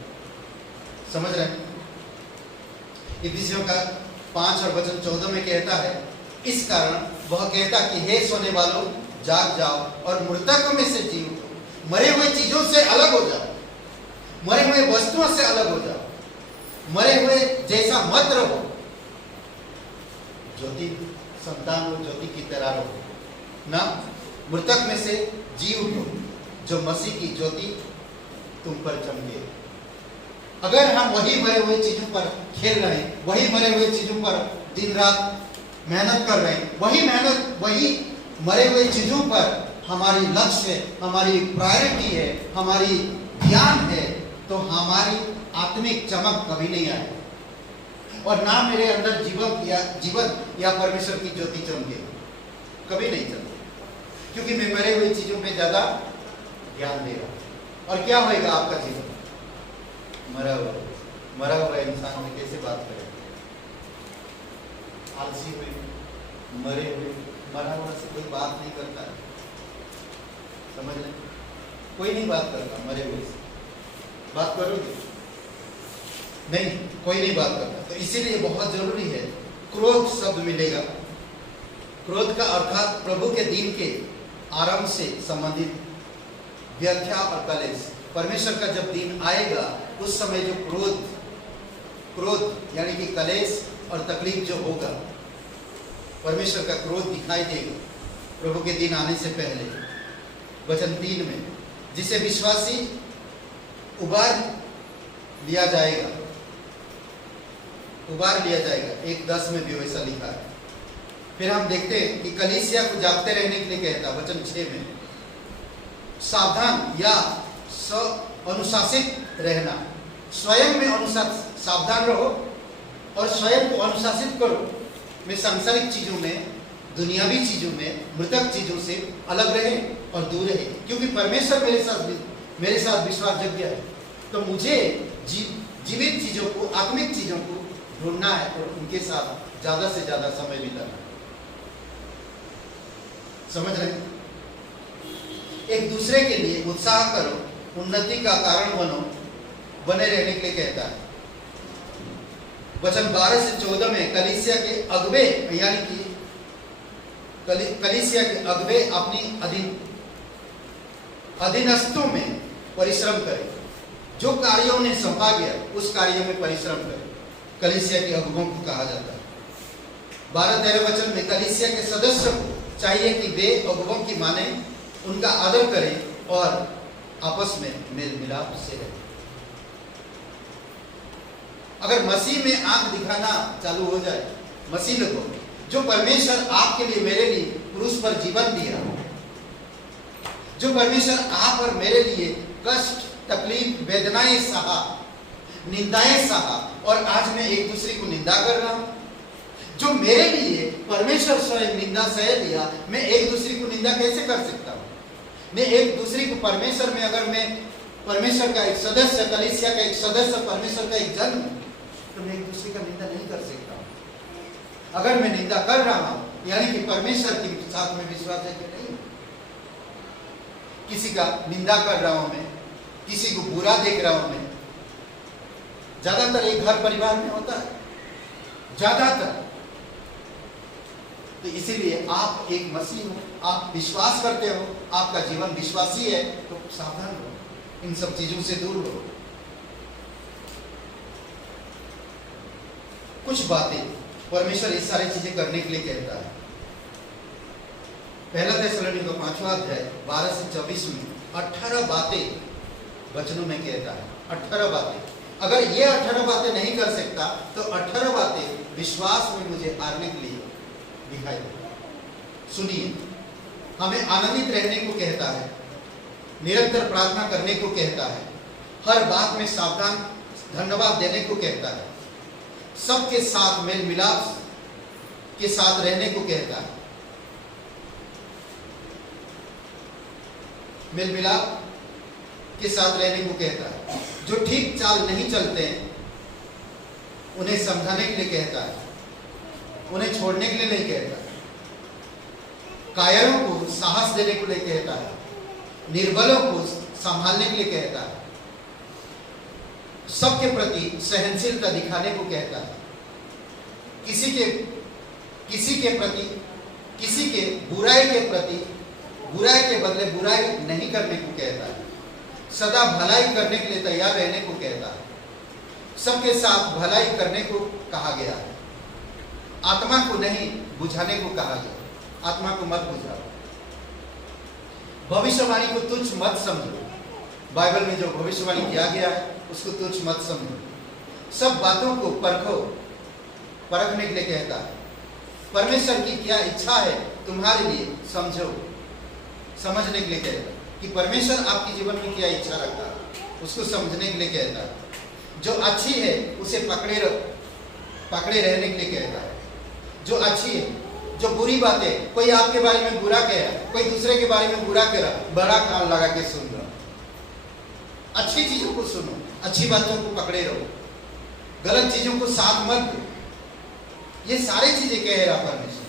समझ रहे हैं? इफिसियों का 5 और वचन 14 में कहता है, इस कारण वह कहता कि हे सोने वालों, जाग जाओ और मृतकों में से जी उठो, मरे हुए चीजों से अलग हो जाओ, मरे हुए वस्तुओं से अलग हो जाओ, मरे हुए जैसा मत रहो, ज्योति संतान हो, ज्योति की तरह रहो ना, मृतक में से जी उठो, जो मसीह की ज्योति तुम पर चमके। अगर हम वही मरे हुए चीजों पर खेल रहे हैं, वही मरे हुए चीजों पर दिन रात मेहनत कर रहे हैं, वही मरे हुए चीजों पर हमारी लक्ष्य है, हमारी प्रायोरिटी है, हमारी ध्यान है, तो हमारी आत्मिक चमक कभी नहीं आएगी और ना मेरे अंदर जीवन या परमेश्वर की ज्योति चमके, कभी नहीं चमके, क्योंकि मैं मरे हुए चीजों पे ज्यादा ध्यान दे रहा हूं। और क्या होएगा आपका जीवन? मरा हुआ इंसान में कैसे बात करें? आलसी हुए, मरे हुए, मरा हुआ से कोई बात नहीं करता है, समझ लें? कोई नहीं बात करता मरे हुए से, बात करोगे? नहीं, कोई नहीं बात करता। तो इसीलिए बहुत जरूरी है, क्रोध शब्द मिलेगा। क्रोध का अर्थात प्रभु के दिन के आरंभ से संबंधित व्याख्या और कलेश। परमेश्वर का जब दिन आएगा उस समय जो क्रोध यानी कि कलेश और तकलीफ जो होगा, परमेश्वर का क्रोध दिखाई देगा प्रभु के दिन आने से पहले। वचन 3 में, जिसे विश्वासी उबार लिया जाएगा, 1:10 में भी वैसा लिखा है। फिर हम देखते हैं कि कलीसिया को जागते रहने के लिए कहता, वचन 6 में, सावधान या अनुशासित रहना, स्वयं में सावधान रहो और स्वयं को अनुशासित करो। मैं सांसारिक चीजों में, दुनियावी चीजों में, मृतक चीजों से अलग रहे और दूर रहे, क्योंकि परमेश्वर मेरे साथ विश्वास जग गया है। तो मुझे जीवित चीजों को, आत्मिक चीजों को ढूंढना है और उनके साथ ज्यादा से ज्यादा समय बिताना। समझ रहे? एक दूसरे के लिए उत्साह करो, उन्नति का कारण बने रहने के लिए कहता है। वचन 12 से 14 में कलीसिया के अगुवे यानी कि कलीसिया के अगुवे अपनी अधीनस्थों में परिश्रम करें, जो कार्यों ने सौंपा गया उस कार्यों में परिश्रम करें। कलीसिया के अगुवों को कहा जाता है। 12-13 वचन में कलीसिया के सदस्यों को चाहिए कि वे अगुवों की माने, उनका आदर करें और आपस में मेल मिलाप से रहें। अगर मसीह में आंख दिखाना चालू हो जाए, मसीह लोगों में, जो परमेश्वर आपके लिए, मेरे लिए क्रूस पर जीवन दिया, जो परमेश्वर आप और मेरे लिए कष्ट, तकलीफ, वेदनाएं सहा, निंदाएं सहा, और आज मैं एक दूसरे को निंदा कर रहा हूं, जो मेरे लिए परमेश्वर स्वयं निंदा सह लिया, मैं एक दूसरे को निंदा कैसे कर सकता हूं? मैं एक दूसरे को परमेश्वर में, अगर मैं परमेश्वर का एक सदस्य, कलीसिया का एक सदस्य, परमेश्वर का एक जन, तो मैं एक दूसरे का निंदा नहीं कर सकता हूं। अगर मैं निंदा कर रहा हूं यानी कि परमेश्वर के साथ में विश्वास है कि नहीं, किसी का निंदा कर रहा हूं मैं, किसी को बुरा देख रहा हूं मैं। ज्यादातर एक घर परिवार में होता है, ज्यादातर तो इसीलिए आप एक मसीह हो, आप विश्वास करते हो, आपका जीवन विश्वासी है, तो सावधान रहो, इन सब चीजों से दूर रहो। कुछ बातें परमेश्वर इस सारी चीजें करने के लिए कहता है। पहला थिस्सलुनीके 5वां अध्याय 12 से 24 में 18 बातें वचनों में कहता है। 18 बातें, अगर ये 18 बातें नहीं कर सकता तो 18 बातें विश्वास में मुझे आने के लिए दिखाई दे। सुनिए, हमें आनंदित रहने को कहता है, निरंतर प्रार्थना करने को कहता है, हर बात में सावधान धन्यवाद देने को कहता है, सबके साथ मेल मिलाप के साथ रहने को कहता है, मेल मिलाप के साथ रहने को कहता है, जो ठीक चाल नहीं चलते उन्हें समझाने के लिए कहता है, उन्हें छोड़ने के लिए नहीं कहता, कायरों को साहस देने के लिए कहता है, निर्बलों को संभालने के लिए कहता है, सबके प्रति सहनशीलता दिखाने को कहता है, किसी के बुराई के प्रति बुराई के बदले बुराई नहीं करने को कहता है, सदा भलाई करने के लिए तैयार रहने को कहता है, सबके साथ भलाई करने को कहा गया है, आत्मा को नहीं बुझाने को कहा गया, आत्मा को मत बुझाओ, भविष्यवाणी को तुच्छ मत समझो, बाइबल में जो भविष्यवाणी किया गया है उसको तुच्छ मत समझो, सब बातों को परखने के लिए कहता है, परमेश्वर की क्या इच्छा है तुम्हारे लिए समझो, समझने के लिए कहता है कि परमेश्वर आपके जीवन में क्या इच्छा रखता है, उसको समझने के लिए कहता है, जो अच्छी है उसे पकड़े रहने के लिए कहता है, जो अच्छी है, जो बुरी बात है, कोई आपके बारे में बुरा कह रहा, कोई दूसरे के बारे में बुरा कह रहा, बड़ा कान लगा के सुन रहा, अच्छी चीजों को सुनो, अच्छी बातों को पकड़े रहो, गलत चीजों को साथ मत दो, ये सारी चीजें कह रहा परमेश्वर,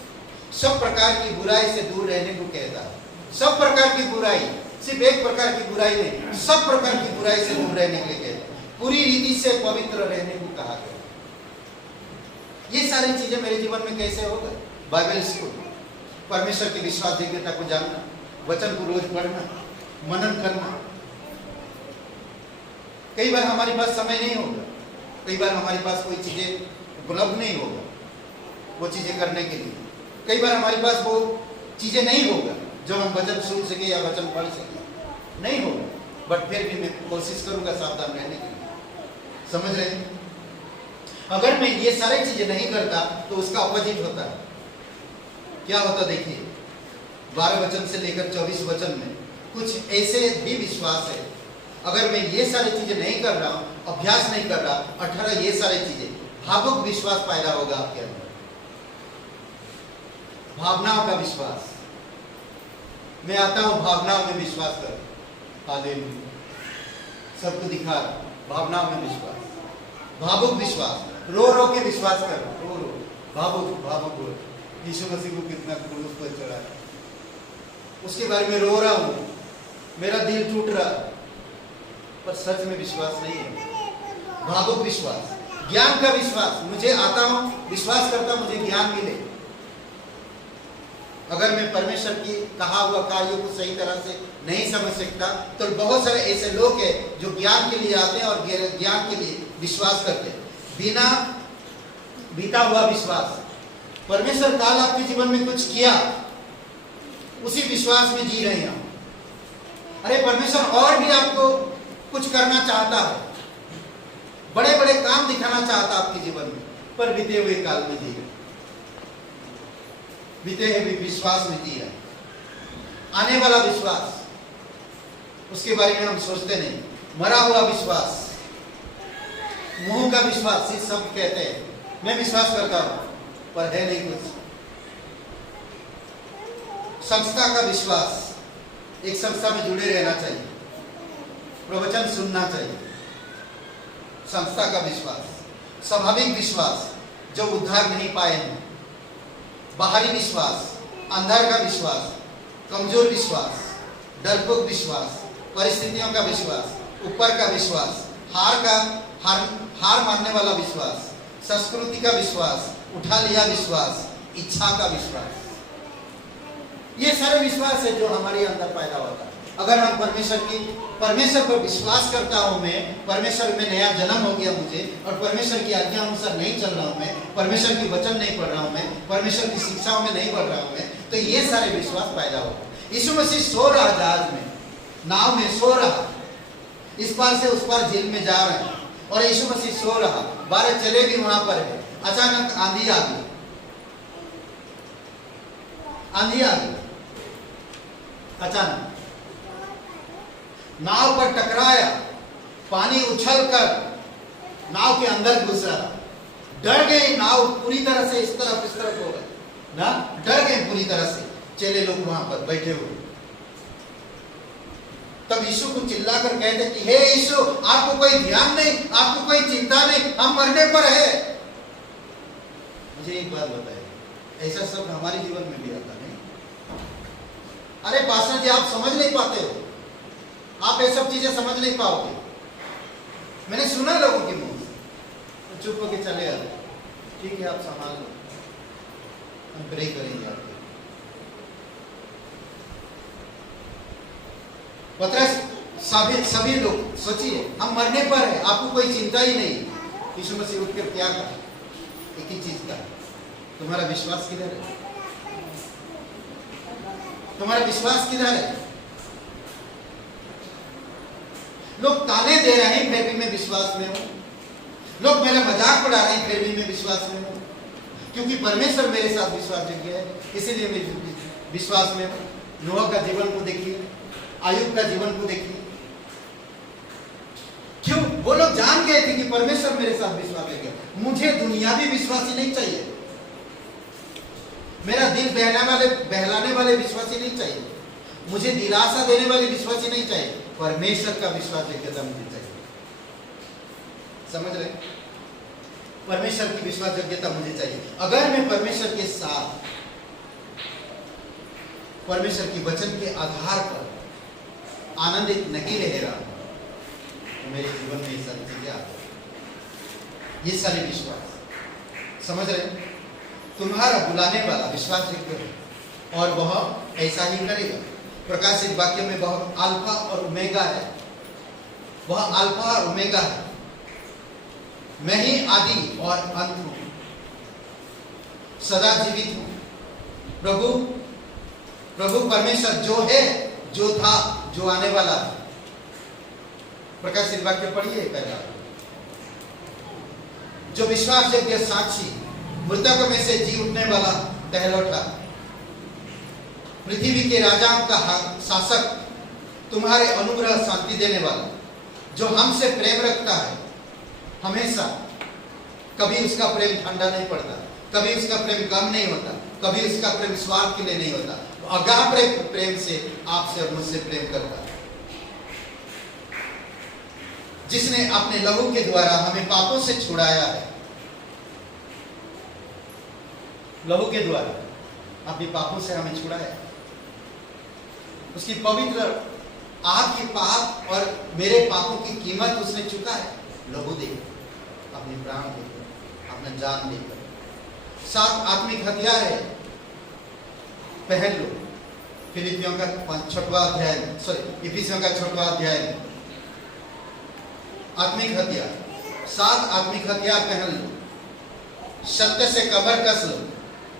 सब प्रकार की बुराई से दूर रहने को कहता है, सब प्रकार की बुराई, सिर्फ एक प्रकार की बुराई नहीं, सब प्रकार की बुराई से दूर रहने के लिए कहता है, पूरी रीति से पवित्र रहने को कहा गया। ये सारी चीजें मेरे जीवन में कैसे होगा? बाइबल स्कूल, परमेश्वर की विश्वास योग्यता को जानना, वचन को रोज पढ़ना, मनन करना। कई बार हमारे पास समय नहीं होगा, कई बार हमारे पास कोई चीजें उपलब्ध नहीं होगा वो चीजें करने के लिए, कई बार हमारे पास वो चीजें नहीं होगा जो हम वचन सुन सके या वचन पढ़ सके, नहीं होगा, बट फिर भी मैं कोशिश करूंगा सावधान रहने के लिए। समझ रहे हैं? अगर मैं ये सारी चीजें नहीं करता तो उसका अपोजिट होता है। क्या होता देखिए, 12 वचन से लेकर 24 वचन में कुछ ऐसे भी विश्वास है, अगर मैं ये सारी चीजें नहीं कर रहा हूं, अभ्यास नहीं कर रहा, 18 ये सारी चीजें, भावुक विश्वास पैदा होगा आपके अंदर, भावनाओं का विश्वास। मैं आता हूं भावनाओं में विश्वास कर, हालेलुया, सबको दिखा भावनाओं में विश्वास, भावुक विश्वास, रो रो के विश्वास कर, रो रो, भावुक रो, यीशु मसीह को कितना क्रूस पर चढ़ाया, उसके बारे में रो रहा हूं, मेरा दिल टूट रहा, पर सच में विश्वास नहीं है। भावुक विश्वास, ज्ञान का विश्वास, मुझे आता हूं, विश्वास करता मुझे ज्ञान मिले। अगर मैं परमेश्वर की कहा हुआ कार्यों को सही तरह से नहीं समझ सकता तो बहुत सारे ऐसे लोग हैं जो ज्ञान के लिए आते हैं और ज्ञान के लिए विश्वास करते हैं, बिना बीता हुआ विश्वास। परमेश्वर काल आपके जीवन में कुछ किया, उसी विश्वास में जी रहे हैं। अरे परमेश्वर और भी आपको कुछ करना चाहता है, बड़े बड़े काम दिखाना चाहता है आपके जीवन में, पर बीते हुए काल में जी रहे, बीते हुए विश्वास में जी रहे। आने वाला विश्वास, उसके बारे में हम सोचते नहीं। मरा हुआ विश्वास, मुंह का विश्वास, ये सब कहते हैं मैं विश्वास करता हूं, पर है नहीं कुछ। संस्था का विश्वास, एक संस्था में जुड़े रहना चाहिए, प्रवचन सुनना चाहिए। संस्था का विश्वास, स्वाभाविक विश्वास जो उद्धार नहीं पाए हैं, बाहरी विश्वास, अंधर का विश्वास, कमजोर विश्वास, डरपोक विश्वास, परिस्थितियों का विश्वास, ऊपर का विश्वास, हार मानने वाला विश्वास, संस्कृति का विश्वास, उठा लिया विश्वास, इच्छा का विश्वास। ये सारे विश्वास है जो हमारे अंदर पैदा होता है। अगर हम परमेश्वर पर विश्वास करता हूं, मैं परमेश्वर में नया जन्म हो गया मुझे, और परमेश्वर की आज्ञा अनुसार नहीं चल रहा हूं मैं, परमेश्वर की वचन नहीं पढ़ रहा हूं मैं, परमेश्वर की शिक्षाओं में नहीं बढ़ रहा हूं मैं, तो ये सारे विश्वास पैदा होगा। यीशु मसीह सो रहा जहाज में, नाव में सो रहा, इस पार से उस पार झील में जा रहे हैं, और यीशु मसीह सो रहा, 12 चेले भी वहां पर है। अचानक आंधी आ गई, आंधी आ गई अचानक, नाव पर टकराया, पानी उछलकर नाव के अंदर घुस रहा, डर गई नाव पूरी तरह से, इस तरफ हो गए ना, डर गए पूरी तरह से चेले लोग वहां पर बैठे हुए। तब यीशु को चिल्लाकर कहते कि हे यीशु, आपको कोई ध्यान नहीं, आपको कोई चिंता नहीं, हम मरने पर है। मुझे एक बात बताइए, ऐसा सब हमारे जीवन में भी आता नहीं? अरे पास्टर जी, आप समझ नहीं पाते हो, आप ये सब चीजें समझ नहीं पाओगे। मैंने सुना लोगों के मुंह से, चुप होके चले आते, ठीक है आप संभाल लो, हम प्रे करेंगे आपके। पतरस सभी लोग सोचिए, हम मरने पर है, आपको कोई चिंता ही नहीं। यीशु मसीह उठकर क्या कहा? एक ही चीज का, तुम्हारा विश्वास किधर है? तुम्हारा विश्वास किधर है? लोग ताने दे रहे हैं, फिर भी मैं विश्वास में हूं। लोग मेरा मजाक उड़ा रहे हैं, फिर भी मैं विश्वास में हूं, क्योंकि परमेश्वर मेरे साथ विश्वास जग है, इसीलिए मैं विश्वास में हूं। नोह का जीवन को देखिए, आयुब का जीवन को देखिए, क्यों? वो लोग जान गए थे कि परमेश्वर मेरे साथ विश्वास जग है। मुझे दुनियावी विश्वासी नहीं चाहिए, मेरा दिल बहलाने वाले विश्वासी नहीं चाहिए, मुझे दिलासा देने वाले विश्वासी नहीं चाहिए, परमेश्वर का विश्वास योग्यता मुझे चाहिए। समझ रहे? परमेश्वर की विश्वास योग्यता मुझे चाहिए। अगर मैं परमेश्वर के साथ, परमेश्वर की वचन के आधार पर आनंदित नहीं रह रहा, तो मेरे जीवन में ये सारी चीजें आती हैं, ये सारे विश्वास। समझ रहे? तुम्हारा बुलाने वाला विश्वास योग्य है, और वह ऐसा ही करेगा। प्रकाशित वाक्य में वह अल्फा और ओमेगा है, वह अल्फा और ओमेगा है, मैं ही आदि और अंत हूं, सदा जीवित हूं। प्रभु परमेश्वर जो है, जो था, जो आने वाला है। प्रकाशित वाक्य पढ़िए पहला, जो विश्वास योग्य साक्षी, मृतकों में से जी उठने वाला पहलौठा, पृथ्वी के राजाओं का शासक, तुम्हारे अनुग्रह शांति देने वाला, जो हमसे प्रेम रखता है हमेशा, कभी उसका प्रेम ठंडा नहीं पड़ता, कभी उसका प्रेम कम नहीं होता, कभी उसका प्रेम स्वार्थ के लिए नहीं होता, अगापे प्रेम से आपसे और मुझसे प्रेम करता है, जिसने अपने लहू के द्वारा हमें पापों से छुड़ाया है। लहू के द्वारा अपने पापों से हमें छुड़ाया, उसकी पवित्र आग के पाप और मेरे पापों की कीमत उसने चुका है, लहू देकर, अपने प्राण देकर, अपना जान देकर। 7 आत्मिक हथियार है, पहन लो। फिलिपियों का 6वां अध्याय, इफिसियों का 6वां अध्याय, आत्मिक हथियार, 7 आत्मिक हथियार पहन लो। सत्य से कमर कस लो,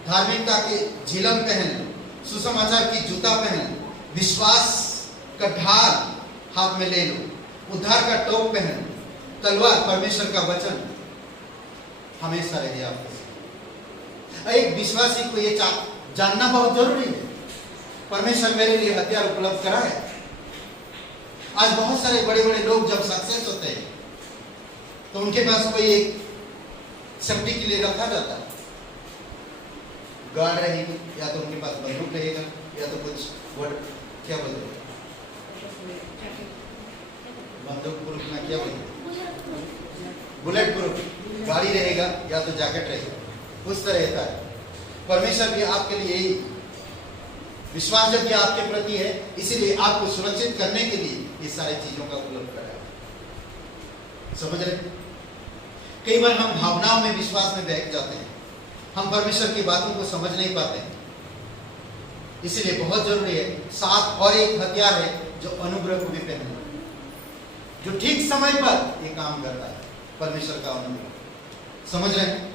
धार्मिकता के झिलम पहन लो, सुसमाचार की जूता पहन लो, विश्वास का ढाल हाथ में ले लो, उद्धार का टोप पहन लो, तलवार परमेश्वर का वचन हमेशा रहे आपके साथ। एक विश्वासी को ये जानना बहुत जरूरी है, परमेश्वर मेरे लिए हथियार उपलब्ध करा है। आज बहुत सारे बड़े बड़े लोग जब सक्सेस होते हैं तो उनके पास कोई एक सेफ्टी के लिए रखा जाता है, गार्ड रहेगी, या तो उनके पास बंदूक रहेगा, या तो कुछ वर्ड क्या बोलते हैं, बंदूक प्रूफ ना क्या बोलते, बुलेट प्रूफ गाड़ी रहेगा, या तो जैकेट रहेगा, उस तरह रहता है। परमेश्वर भी आपके लिए यही विश्वास जब भी आपके प्रति है, इसीलिए आपको सुरक्षित करने के लिए ये सारी चीजों का उपलब्ध कराया। समझ रहे? कई बार हम भावनाओं में, विश्वास में बहक जाते हैं, हम परमेश्वर की बातों को समझ नहीं पाते हैं। इसीलिए बहुत जरूरी है। साथ और एक हथियार है जो अनुग्रह को भी पहनना, जो ठीक समय पर ये काम करता है, परमेश्वर का अनुग्रह। समझ रहे हैं?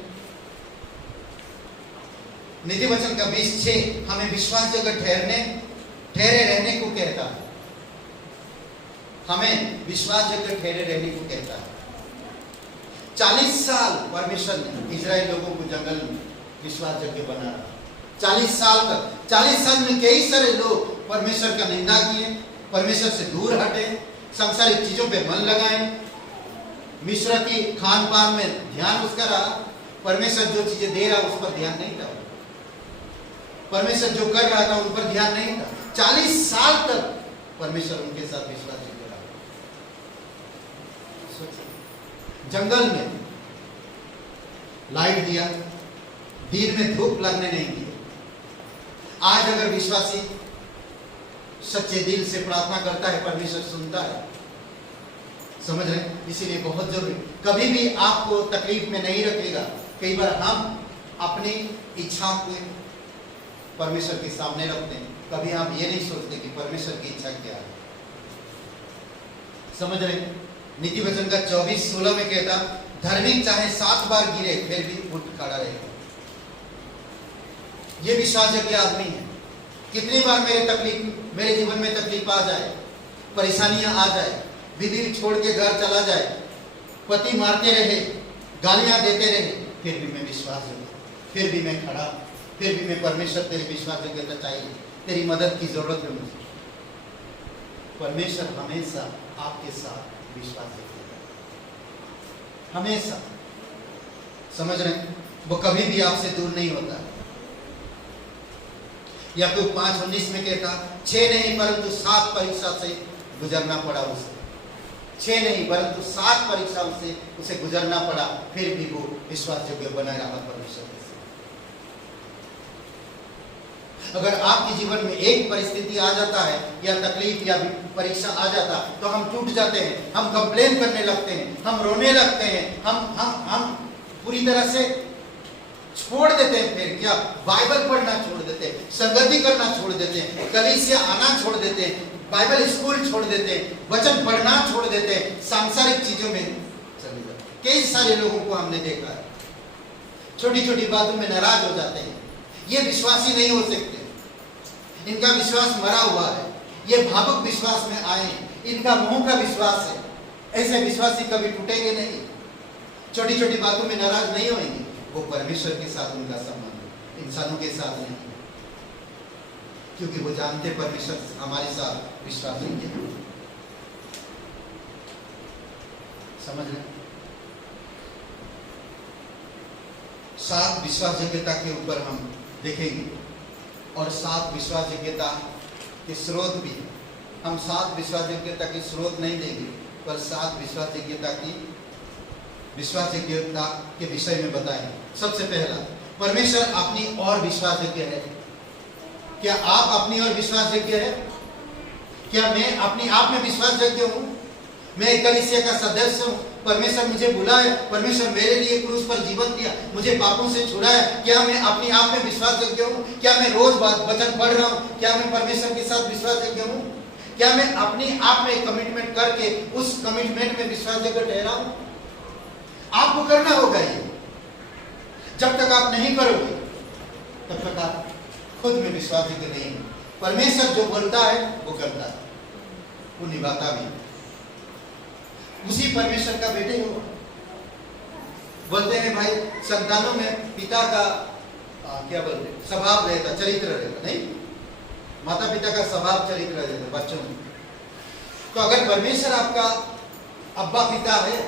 नीति वचन का 20:6 हमें विश्वास जगह ठहरे रहने को कहता है। हमें विश्वास जगह ठहरे रहने को कहता है। 40 साल परमेश्वर ने इजराइल लोगों को जंगल में विश्वास जगह बना रहा। 40 साल तक, 40 साल में कई सारे लोग परमेश्वर का निंदा किए, परमेश्वर से दूर हटे, सांसारिक चीजों पे मन लगाए, मिश्रा की खान पान में ध्यान उसका रहा। परमेश्वर जो चीजें दे रहा उस पर ध्यान नहीं था, परमेश्वर जो कर रहा था उन पर ध्यान नहीं था। 40 साल तक परमेश्वर उनके साथ विश्वास जगह रहा। जंगल में लाइट दिया, दिन में धूप लगने नहीं दी। आज अगर विश्वासी सच्चे दिल से प्रार्थना करता है, परमेश्वर सुनता है। समझ रहे? इसीलिए बहुत जरूरी, कभी भी आपको तकलीफ में नहीं रखेगा। कई बार हम अपनी इच्छा को परमेश्वर के सामने रखते हैं, कभी हम ये नहीं सोचते कि परमेश्वर की इच्छा क्या है। समझ रहे? नीति वचन का 24:16 में कहता, धार्मिक चाहे 7 बार गिरे फिर भी उठ खड़ा रहेगा। ये विश्वास योग्य आदमी है। कितनी बार मेरे जीवन में तकलीफ आ जाए, परेशानियां आ जाए, बीवी छोड़ के घर चला जाए, पति मारते रहे, गालियां देते रहे, फिर भी मैं विश्वास योग्य, फिर भी मैं खड़ा, फिर भी मैं परमेश्वर तेरी विश्वास योग्यता चाहिए, तेरी मदद की जरूरत है मुझे। परमेश्वर हमेशा आपके साथ विश्वास योग्य है, हमेशा। समझ रहे हैं? वो कभी भी आपसे दूर नहीं होता। याकूब 5:19 में कहता, 6 नहीं परंतु 7 परीक्षा से गुजरना पड़ा उसे। 6 नहीं परंतु 7 परीक्षाओं से उसे गुजरना पड़ा, फिर भी वो विश्वास योग्य बना रहा परमेश्वर के साथ। अगर आपके जीवन में एक परिस्थिति आ जाता है या तकलीफ या परीक्षा आ जाता, तो हम टूट जाते हैं, हम कंप्लेन करने लगते हैं, हम रोने लगते हैं, हम पूरी तरह से छोड़ देते हैं। फिर क्या? बाइबल पढ़ना छोड़ देते हैं, संगति करना छोड़ देते हैं, कलीसिया आना छोड़ देते हैं, बाइबल स्कूल छोड़ देते हैं, वचन पढ़ना छोड़ देते हैं, सांसारिक चीजों में चले जाते हैं। कई सारे लोगों को हमने देखा है, छोटी छोटी बातों में नाराज हो जाते हैं। ये विश्वासी नहीं हो सकते, इनका विश्वास मरा हुआ है, ये भावुक विश्वास में आए, इनका मोह का विश्वास है। ऐसे विश्वासी कभी टूटेंगे नहीं, छोटी छोटी बातों में नाराज नहीं होंगे। वो परमेश्वर के साथ उनका संबंध, इंसानों के साथ नहीं, क्योंकि वो जानते परमेश्वर हमारे साथ विश्वास नहीं है। समझ रहे? 7 विश्वास योग्यता के ऊपर हम देखेंगे, और 7 विश्वास योग्यता के स्रोत भी। हम 7 विश्वास योग्यता के स्रोत नहीं देंगे, पर 7 विश्वास योग्यता के विषय में बताएं। सबसे पहला, परमेश्वर अपनी और विश्वास योग्य है। क्या आप अपनी और विश्वास योग्य है? क्या मैं अपने आप में विश्वास योग्य हूँ? मैं एक कलीसिया का सदस्य हूँ, परमेश्वर मुझे बुलाया, परमेश्वर मेरे लिए क्रूस पर जीवन दिया, मुझे पापों से छुड़ाया। क्या मैं अपने आप में विश्वास योग्य हूँ? क्या मैं रोज वचन पढ़ रहा हूँ? क्या मैं परमेश्वर के साथ विश्वास योग्य हूँ? क्या मैं अपने आप में कमिटमेंट करके उस कमिटमेंट में विश्वास योग्य ठहरा हूँ? आपको करना होगा ये। जब तक आप नहीं करोगे तब तक आप खुद में विश्वास योग्य नहीं हो। परमेश्वर जो बोलता है वो करता है, वो निभाता भी। उसी परमेश्वर का बेटे हो। बोलते हैं भाई, संतानों में पिता का क्या बोलते हैं, स्वभाव रहता, चरित्र रहता, नहीं? माता पिता का स्वभाव चरित्र रहता बच्चों में। तो अगर परमेश्वर आपका अब्बा पिता है,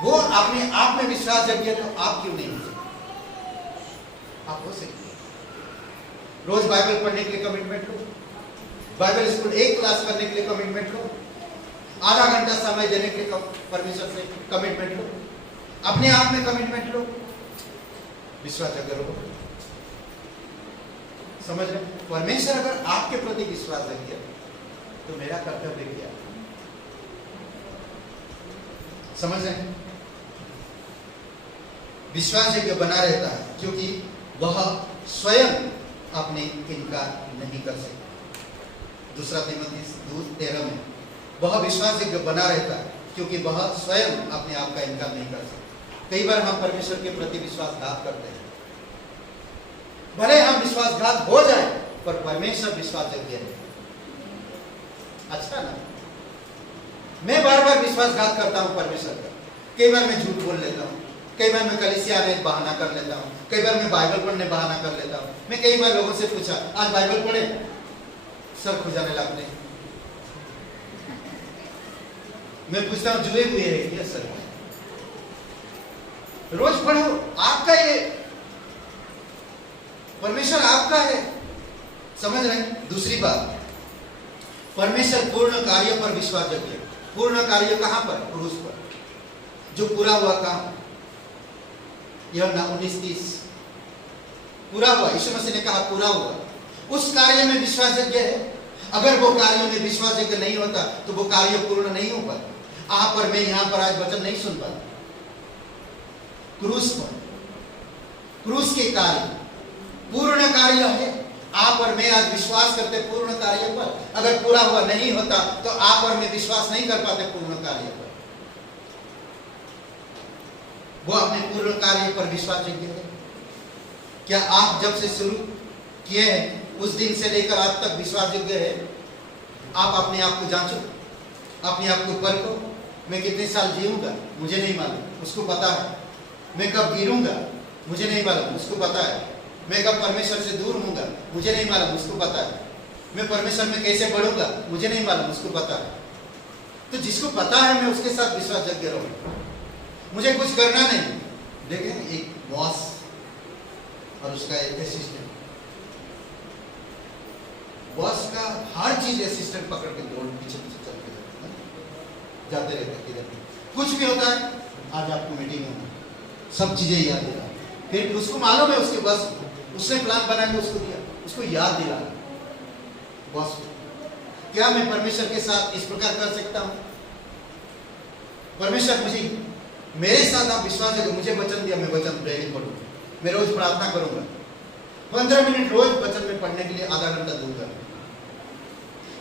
वो अपने आप में विश्वास योग्य है, तो आप क्यों नहीं हो सकते? आप हो सकते। रोज बाइबल पढ़ने के लिए कमिटमेंट लो, बाइबल स्कूल 1 क्लास करने के लिए कमिटमेंट लो, आधा घंटा समय देने के लिए परमेश्वर से कमिटमेंट लो, अपने आप में कमिटमेंट लो, विश्वास योग्य रहो। समझ रहे? परमेश्वर अगर आपके प्रति विश्वास योग्य है तो मेरा कर्तव्य क्या है? समझ रहे? विश्वास योग्य बना रहता है क्योंकि वह स्वयं आपने इनकार नहीं कर सकते। दूसरा तीमुथियुस 2:13 में वह विश्वासयोग्य बना रहता है क्योंकि वह स्वयं अपने आप का इनकार नहीं कर सकता। कई बार हम परमेश्वर के प्रति विश्वासघात करते हैं। भले हम विश्वासघात हो जाए पर परमेश्वर विश्वासयोग्य है। अच्छा ना, मैं बार बार विश्वासघात करता हूं परमेश्वर का। कई बार मैं झूठ बोल लेता हूं, कई बार मैं कलीसिया आने बहाना कर लेता हूं, कई बार मैं बाइबल पढ़ने बहाना कर लेता हूं। मैं कई बार लोगों से पूछा आज बाइबल पढ़े, सर खुजाने लगते। मैं पूछता हूं जुए हुए है क्या सर? रोज पढ़ो, आपका ये परमेश्वर आपका है, समझ रहे हैं? दूसरी बात, परमेश्वर पूर्ण कार्य पर विश्वास रखिए। पूर्ण कार्य कहां पर? क्रूस पर, जो पूरा हुआ काम। यह 19:30 पूरा हुआ, यीशु मसीह ने कहा पूरा हुआ। उस कार्य में विश्वास योग्य है। अगर वो कार्य में विश्वास योग्य नहीं होता तो वो कार्य पूर्ण नहीं हो पाता। आप पर मैं यहां पर आज वचन नहीं सुन पाता। क्रूस पर, क्रूस के कार्य पूर्ण कार्य है। आप और मैं आज विश्वास करते पूर्ण कार्य पर, अगर पूरा हुआ नहीं होता तो आप और मैं विश्वास नहीं कर पाते पूर्ण कार्य पर। वो अपने पूर्ण कार्य पर विश्वास योग्य है। क्या आप जब से शुरू किए हैं उस दिन से लेकर आज तक विश्वास योग्य है? आप अपने आप को जांचो, अपने आप को परखो। मैं कितने साल जीऊंगा मुझे नहीं मालूम, उसको पता है। मैं कब गिरूंगा मुझे नहीं मालूम, उसको पता है। मैं कब परमेश्वर से दूर होऊंगा मुझे नहीं मालूम, उसको पता है। मैं परमेश्वर में कैसे बढ़ूंगा मुझे नहीं मालूम, उसको पता है। तो जिसको पता है मैं उसके साथ विश्वास योग्य रहूंगा। मुझे कुछ करना नहीं। देखें एक बॉस और उसका एक असिस्टेंट, बॉस का हर चीज असिस्टेंट पकड़ के दौड़ पीछे पीछे चल के जाते रहते हैं। कुछ भी होता है, आज आपको मीटिंग होना, सब चीजें याद दिला, फिर उसको मालूम है उसके बॉस, उसने प्लान बना के उसको दिया, उसको याद दिला बॉस। क्या मैं परमेश्वर के साथ इस प्रकार कर सकता हूं? परमेश्वर मुझे, मेरे साथ आप विश्वास है, मुझे वचन दिया, मैं वचन डेली पढ़ूंगा, मैं रोज प्रार्थना करूंगा, 15 मिनट रोज वचन में पढ़ने के लिए आधा घंटा दूंगा,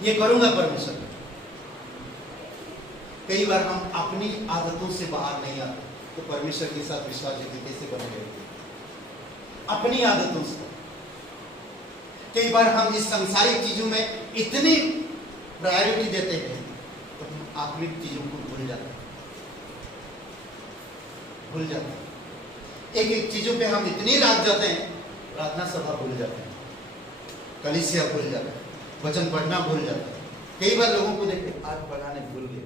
ये करूंगा परमेश्वर। कई बार हम अपनी आदतों से बाहर नहीं आते तो परमेश्वर के साथ विश्वास कैसे बनेंगे? अपनी आदतों से। कई बार हम इस सांसारिक चीजों में इतनी प्रायोरिटी देते हैं तो हम आत्मिक चीजों को भूल जाते हैं, भूल जाते हैं। एक एक चीजों पे हम इतनी रात जाते हैं, प्रार्थना सभा भूल जाते हैं, कलीसिया भूल जाते हैं, वचन पढ़ना भूल जाते हैं। कई बार लोगों को देखे आज पढ़ाने भूल गए,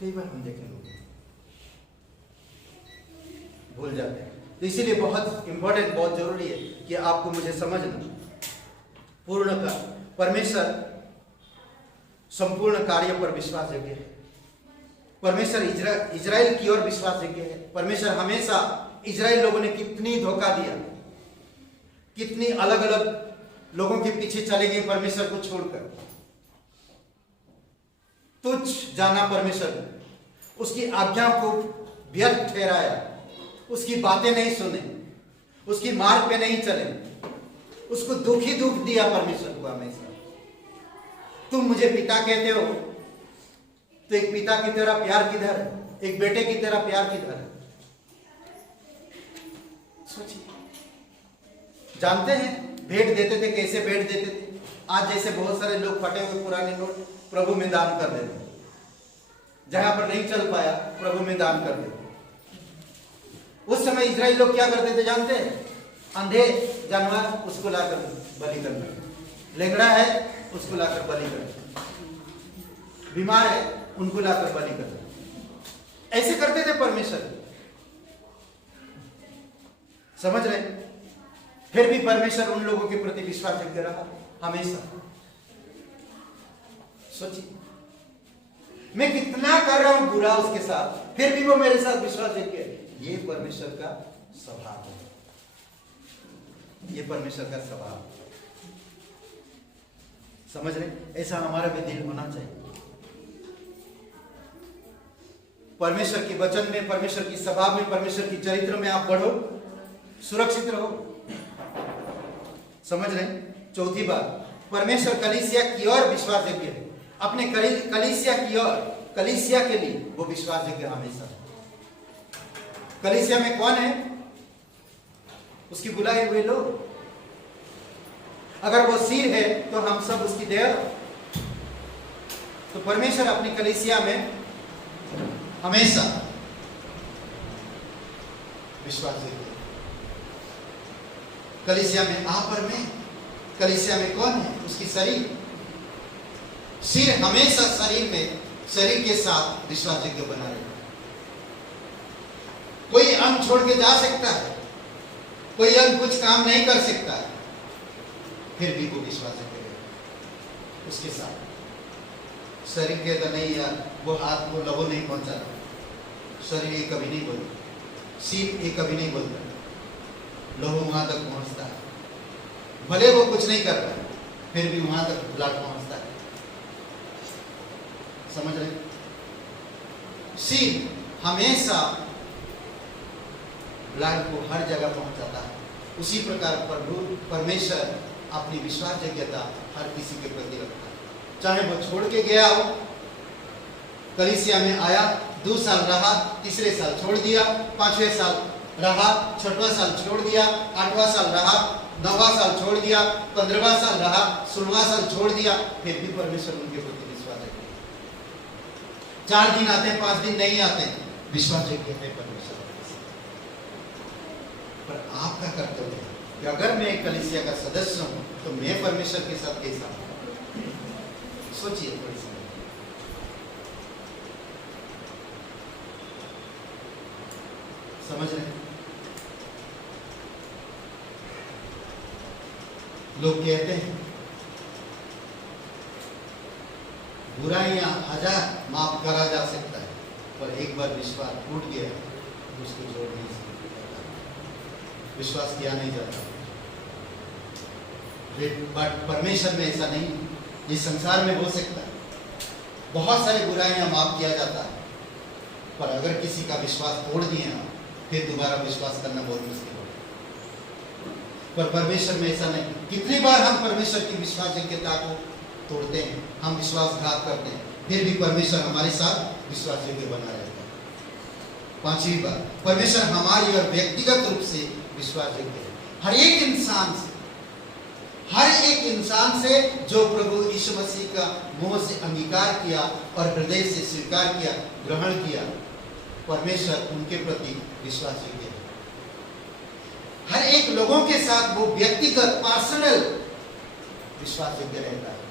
कई बार हम देखे लोग भूल जाते हैं। तो इसीलिए बहुत इंपॉर्टेंट, बहुत जरूरी है कि आपको मुझे समझना पूर्ण का परमेश्वर संपूर्ण कार्य पर विश्वास योग्य है। परमेश्वर इजराइल की ओर विश्वास योग्य है। परमेश्वर हमेशा इजराइल लोगों ने कितनी धोखा दिया, कितनी अलग अलग लोगों के पीछे चले गए परमेश्वर को छोड़कर। तुच्छ जाना परमेश्वर ने, उसकी आज्ञा को व्यर्थ ठहराया, उसकी बातें नहीं सुने, उसकी मार्ग पे नहीं चले, उसको दुख ही दुख दिया परमेश्वर को हमेशा। तुम मुझे पिता कहते हो तो एक पिता की तरह प्यार किधर है? एक बेटे की तरह प्यार किधर है? सोचिए। जानते हैं भेंट देते थे, कैसे भेंट देते थे? आज जैसे बहुत सारे लोग फटे हुए पुराने नोट प्रभु में दान कर देते, जहां पर नहीं चल पाया प्रभु में दान कर देते। उस समय इजराइल लोग क्या करते थे जानते हैं? अंधे जानवर उसको लाकर बलि करना, लेंगड़ा है उसको लाकर बलि करना, बीमार है उनको लाकर बलि करना। ऐसे करते थे परमेश्वर, समझ रहे? फिर भी परमेश्वर उन लोगों के प्रति विश्वास योग्य रहा हमेशा। सोचिए, मैं कितना कर रहा हूं बुरा उसके साथ, फिर भी वो मेरे साथ विश्वास योग्य है। ये परमेश्वर का स्वभाव है, ये परमेश्वर का स्वभाव। समझ रहे? ऐसा हमारा भी दिल होना चाहिए। परमेश्वर के वचन में, परमेश्वर की स्वभाव में, परमेश्वर की चरित्र में आप बढ़ो, सुरक्षित रहो। समझ रहे हैं? चौथी बात, परमेश्वर कलीसिया की ओर विश्वास योग्य है। अपने कलीसिया की ओर, कलीसिया के लिए वो विश्वास योग्य हमेशा। कलीसिया में कौन है? उसकी बुलाए हुए लोग। अगर वो सिर है तो हम सब उसकी देह। तो परमेश्वर अपनी कलीसिया में हमेशा विश्वास योग्य। कलीसिया में पर में, कलीसिया में कौन है? उसकी शरीर। सिर हमेशा शरीर में, शरीर के साथ विश्वास योग्य बना रहेगा। कोई अंग छोड़ के जा सकता है, कोई अंग कुछ काम नहीं कर सकता है, फिर भी वो विश्वास योग्य रहेगा उसके साथ। शरीर के तो नहीं यार, वो हाथ को लहू नहीं पहुंचा, शरीर ये कभी नहीं बोलता, सिर ये कभी नहीं बोलता, लहू वहां तक पहुंचता है। भले वो कुछ नहीं कर रहा है, फिर भी वहां तक ब्लड पहुंचता है। समझ रहे? सिर हमेशा ब्लड को हर जगह पहुंचाता है। उसी प्रकार प्रभु परमेश्वर अपनी विश्वास योग्यता हर किसी के प्रति रखता है। चाहे वो छोड़ के गया हो, कलीसिया में आया, 2 साल रहा, तीसरे साल छोड़ दिया, 5वें साल रहा, 6वां साल छोड़ दिया, 8वां साल रहा, 9वां साल छोड़ दिया, 15वां साल रहा, 16वां साल छोड़ दिया, फिर भी परमेश्वर उनके प्रति विश्वास है। 4 दिन आते हैं, 5 दिन नहीं आते, विश्वास है परमेश्वर। पर आपका कर्तव्य है कि अगर मैं एक कलीसिया का सदस्य हूं तो मैं परमेश्वर के साथ कैसा हूं? सोचिए थोड़ी सी। समझ रहे हैं? लोग कहते हैं बुराइयां 1000 माफ करा जा सकता है, पर एक बार विश्वास टूट गया उसको जोड़ नहीं सकता, विश्वास किया नहीं जाता। बट परमेश्वर में ऐसा नहीं। इस संसार में हो सकता है बहुत सारी बुराइयां माफ किया जाता है, पर अगर किसी का विश्वास तोड़ दिए ना, फिर दोबारा विश्वास करना बहुत मुश्किल होगा। पर परमेश्वर में ऐसा नहीं। कितनी बार हम परमेश्वर की विश्वास योग्यता को तोड़ते हैं, हम विश्वासघात करते हैं, फिर भी परमेश्वर हमारे साथ विश्वास योग्य बना रहता है। 5वीं बात, परमेश्वर हमारी और व्यक्तिगत रूप से विश्वास योग्य है। हर एक इंसान से जो प्रभु यीशु मसीह का मुंह से अंगीकार किया और हृदय से स्वीकार किया, ग्रहण किया, परमेश्वर उनके प्रति विश्वास योग्य है। हर एक लोगों के साथ वो व्यक्तिगत पर्सनल विश्वास योग्य रहता है।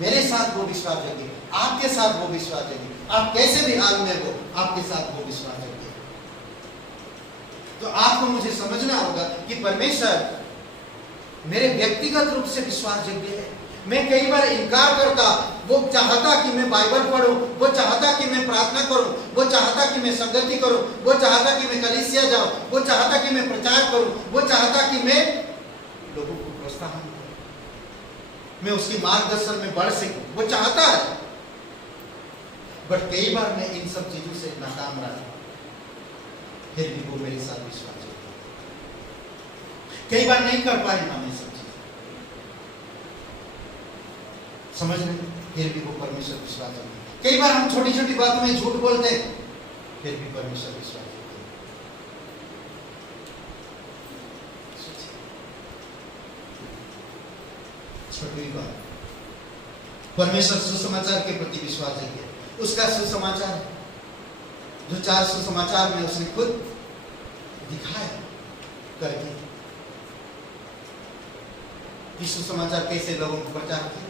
मेरे साथ वो विश्वास योग्य, आपके साथ वो विश्वास योग्य, आप कैसे भी हाल में हो, आपके साथ वो विश्वास योग्य। तो आपको मुझे समझना होगा कि परमेश्वर मेरे व्यक्तिगत रूप से विश्वास योग्य है। मैं कई बार इनकार करता, वो चाहता कि मैं बाइबल पढूं, वो चाहता कि मैं प्रार्थना करूं, वो चाहता कि मैं संगति करूं, वो चाहता कि मैं कलीसिया जाऊं, वो चाहता कि मैं प्रचार करूं, वो चाहता कि मैं लोगों को प्रोत्साहन करूं, मैं उसके मार्गदर्शन में बढ़ सकूं, वो चाहता है। बट कई बार मैं इन सब चीजों से नाकाम रहा, फिर भी वो मेरे साथ विश्वास है। कई बार नहीं कर पाए हम ये सब चीजें, समझ रहे, फिर भी वो परमेश्वर विश्वास है। कई बार हम छोटी छोटी बातों में झूठ बोलते हैं, फिर भी परमेश्वर विश्वास है। 6वीं बात, परमेश्वर सुसमाचार के प्रति विश्वास है। उसका सुसमाचार है, जो 4 सुसमाचार में उसने खुद दिखाया करके कि सुसमाचार कैसे लोगों को प्रचार किया,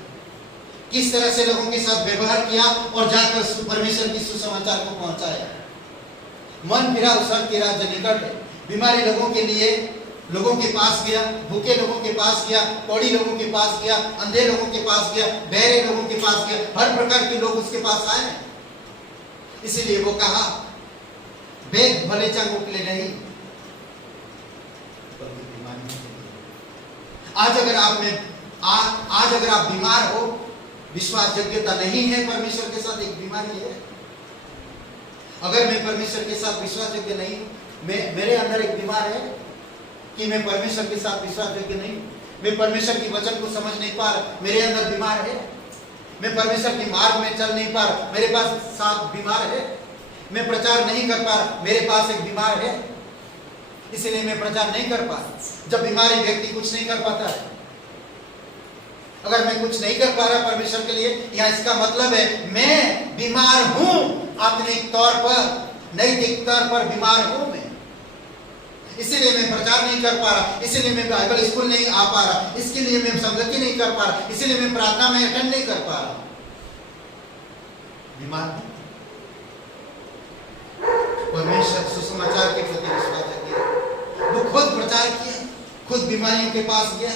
किस तरह से लोगों के साथ व्यवहार किया और जाकर परमेश्वर की सुसमाचार को पहुंचाया। मन फिरा उसके राज्य निकट है। बीमारी लोगों के लिए लोगों के पास गया, भूखे लोगों के पास गया, कौड़ी लोगों के पास गया, अंधे लोगों के पास गया, बहरे लोगों के पास गया, हर प्रकार के लोग उसके पास आए। इसीलिए वो कहा, वेद भले चंगों के लिए नहीं, बल्कि बीमारी के लिए। आज अगर आप बीमार हो, विश्वास योग्यता नहीं है परमेश्वर के साथ, एक बीमारी है। अगर मैं परमेश्वर के साथ विश्वास योग्य नहीं, मेरे अंदर एक बीमार है कि मैं परमेश्वर के साथ विश्वास योग्य नहीं, मैं परमेश्वर की वचन को समझ नहीं पा रहा, मेरे अंदर बीमार है। मैं परमेश्वर के मार्ग में चल नहीं पा रहा, मेरे पास साथ बीमार है। मैं प्रचार नहीं कर पा रहा, मेरे पास एक बीमार है, इसलिए मैं प्रचार नहीं कर पा रहा। जब बीमारी व्यक्ति कुछ नहीं कर पाता है, अगर मैं कुछ नहीं कर पा रहा परमेश्वर के लिए, यहाँ इसका मतलब है मैं बीमार हूं, आत्मिक तौर पर, नैतिक तौर पर बीमार हूं मैं, इसीलिए मैं प्रचार नहीं कर पा रहा, इसीलिए मैं बाइबल स्कूल नहीं आ पा रहा, इसके लिए मैं संगति नहीं कर पा रहा, इसीलिए मैं प्रार्थना में अटेंड नहीं कर पा रहा। बीमार हूं। परमेश्वर सुसमाचार के प्रति विश्वास किया, वो खुद प्रचार किया, खुद बीमारियों के पास गया,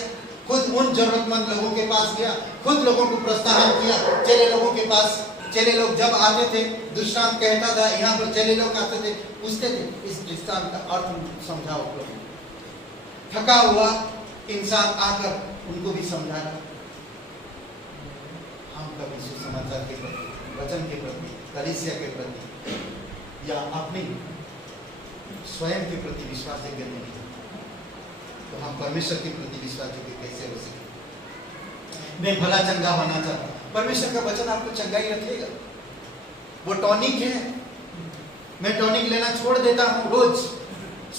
खुद उन जरूरतमंद लोगों के पास गया, खुद लोगों को प्रोत्साहन किया। चेले लोगों के पास, चेले लोग जब आते थे, दृष्टांत कहता था, यहाँ पर चेले लोग आते थे, पूछते थे इस दृष्टांत का अर्थ समझाओ प्रभु। थका हुआ इंसान आकर उनको भी समझा रहा। हम कभी सुसमाचार के प्रति, वचन के प्रति, कलीसिया के प्रति या अपनी स्वयं के प्रति विश्वास योग्य नहीं, तो हम परमेश्वर के प्रति विश्वास योग्य कैसे हो सके? मैं भला चंगा होना चाहता हूं, परमेश्वर का वचन आपको चंगाई रखेगा। वो टॉनिक है, मैं टॉनिक लेना छोड़ देता हूं रोज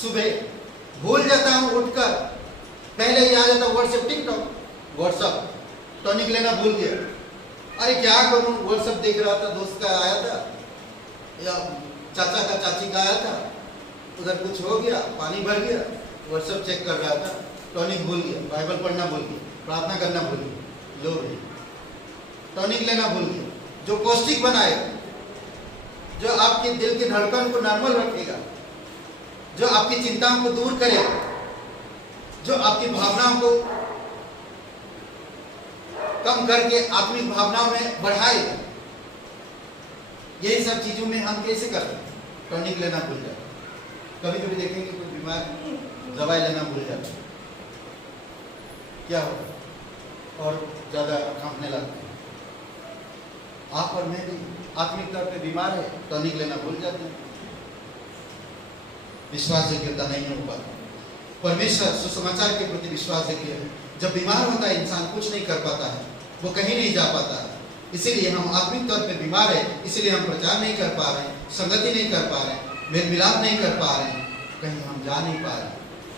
सुबह, भूल जाता हूं उठकर, पहले ही आ जाता व्हाट्सएप, टिकटॉक, व्हाट्सएप, टॉनिक लेना भूल गया। अरे क्या करूं, व्हाट्सएप देख रहा था, दोस्त का आया था या चाचा का चाची का आया था, उधर कुछ हो गया, पानी भर गया, व्हाट्सएप चेक कर रहा था, टॉनिक भूल गया, बाइबल पढ़ना भूल गया, प्रार्थना करना भूल गया, लो रे टॉनिक लेना भूल गया, जो पौष्टिक बनाएगा, जो आपके दिल की धड़कन को नॉर्मल रखेगा, जो आपकी चिंताओं को दूर करेगा, जो आपकी भावनाओं को कम करके आत्मिक भावनाओं में बढ़ाएगा। यही सब चीजों में हम कैसे करते हैं? टॉनिक लेना भूल जाते, कभी कभी देखेंगे कोई बीमार दवाई लेना भूल जाता है, क्या होगा? और ज्यादा कांपने लगते हैं। आप और मैं भी आत्मिक तौर पे बीमार है, टॉनिक लेना भूल जाते हैं, विश्वास योग्यता नहीं हो पाता। परमेश्वर सुसमाचार के प्रति विश्वास योग्य है। जब बीमार होता है इंसान कुछ नहीं कर पाता है, वो कहीं नहीं जा पाता है, इसीलिए हम आत्मिक तौर पे बीमार है, इसीलिए हम प्रचार नहीं कर पा रहे, संगति नहीं कर पा रहे, मेल मिलाप नहीं कर पा रहे, कहीं हम जा नहीं पा रहे,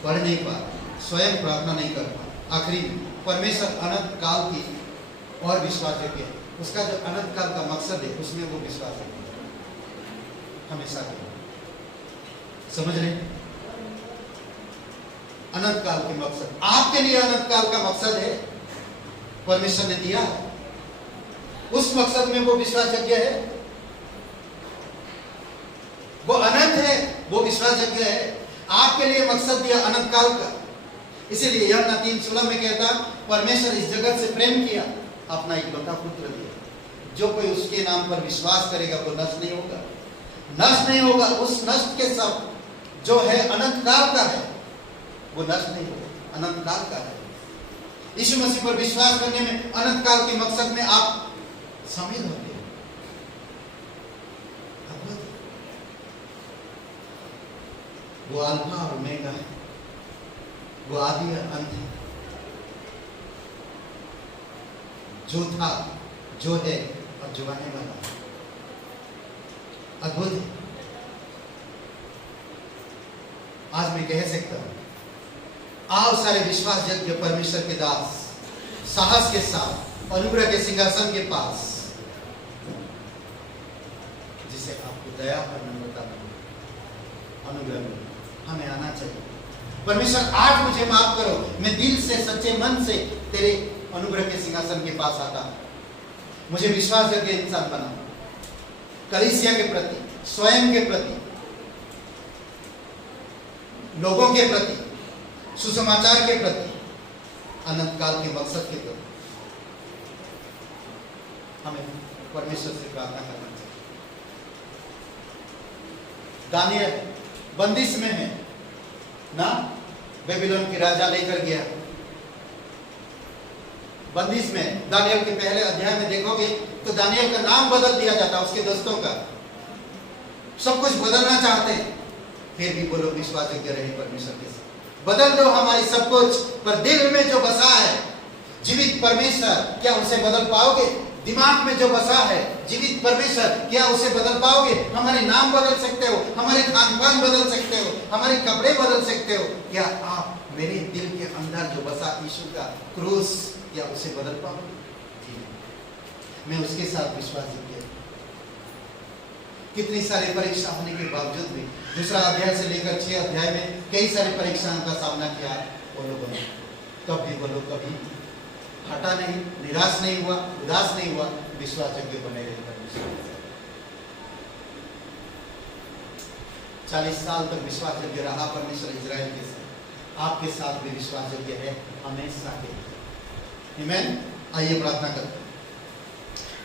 पढ़ नहीं पा रहे, स्वयं प्रार्थना नहीं कर पा रहे। आखिरी परमेश्वर अनंत काल की और विश्वास योग्य है, उसका जो अनंत काल का मकसद है उसमें वो विश्वास है हमेशा। समझ रहे? अनंत काल के मकसद, आपके लिए अनंत काल का मकसद है, परमेश्वर ने दिया, उस मकसद में वो विश्वास योग्य है, वो अनंत है, वो विश्वास योग्य है। आपके लिए मकसद दिया अनंत काल का, इसीलिए यूहन्ना 3:16 में कहता, परमेश्वर इस जगत से प्रेम किया, अपना इकलौता पुत्र दिया, जो कोई उसके नाम पर विश्वास करेगा वो नष्ट नहीं होगा, नष्ट नहीं होगा। उस नष्ट के सब जो है अनंत काल का है, वो नष्ट नहीं होगा, अनंत काल का है। यीशु मसीह पर विश्वास करने में अनंत काल के मकसद में आप शामिल होते हैं। वो अल्फा और ओमेगा है, वो आदि और अंत है, जो था, जो है और जो आने वाला है। अद्भुत है। आज मैं कह सकता हूं, आओ सारे विश्वास योग्य परमेश्वर के दास, साहस के साथ अनुग्रह के सिंहासन के पास, जिसे आपको दया पर नम्रता अनुग्रह में हमें आना चाहिए। परमेश्वर आज मुझे माफ करो, मैं दिल से सच्चे मन से तेरे अनुग्रह के सिंहासन के पास आता हूं, मुझे विश्वास योग्य इंसान बना, कलीसिया के प्रति, स्वयं के प्रति, लोगों के प्रति, सुसमाचार के प्रति, अनंत काल के मकसद के प्रति हमें परमेश्वर से प्रार्थना करना चाहिए। दानियल बंदिश में है ना, बेबीलोन के राजा लेकर गया बंदिश में। दानियल के पहले अध्याय में देखोगे तो दानियल का नाम बदल दिया जाता, उसके दोस्तों का, सब कुछ बदलना चाहते हैं, फिर भी बोलो विश्वास योग्य रहे परमेश्वर के साथ। बदल दो हमारी सब कुछ, पर दिल में जो बसा है जीवित परमेश्वर, क्या उसे बदल पाओगे? दिमाग में जो बसा है जीवित परमेश्वर, क्या उसे बदल पाओगे? हमारे नाम बदल सकते हो, हमारे खान पान बदल सकते हो, हमारे कपड़े बदल सकते हो। क्या आप मेरे दिल के अंदर जो बसा यीशु का क्रूस, क्या उसे बदल पाओगे? मैं उसके साथ विश्वास किया। कितनी सारी परीक्षा होने के बावजूद भी 2 अध्याय से लेकर 6 अध्याय में कई सारी परीक्षाओं का सामना किया। बोलो बोलो, कभी बोलो कभी हटा नहीं, निराश नहीं हुआ, उदास नहीं हुआ, विश्वास योग्य बने रहे। 40 साल तक विश्वास योग्य रहा परमेश्वर इजराइल के साथ, आपके साथ भी विश्वास योग्य है हमेशा के लिए। आमीन। आइए प्रार्थना करते।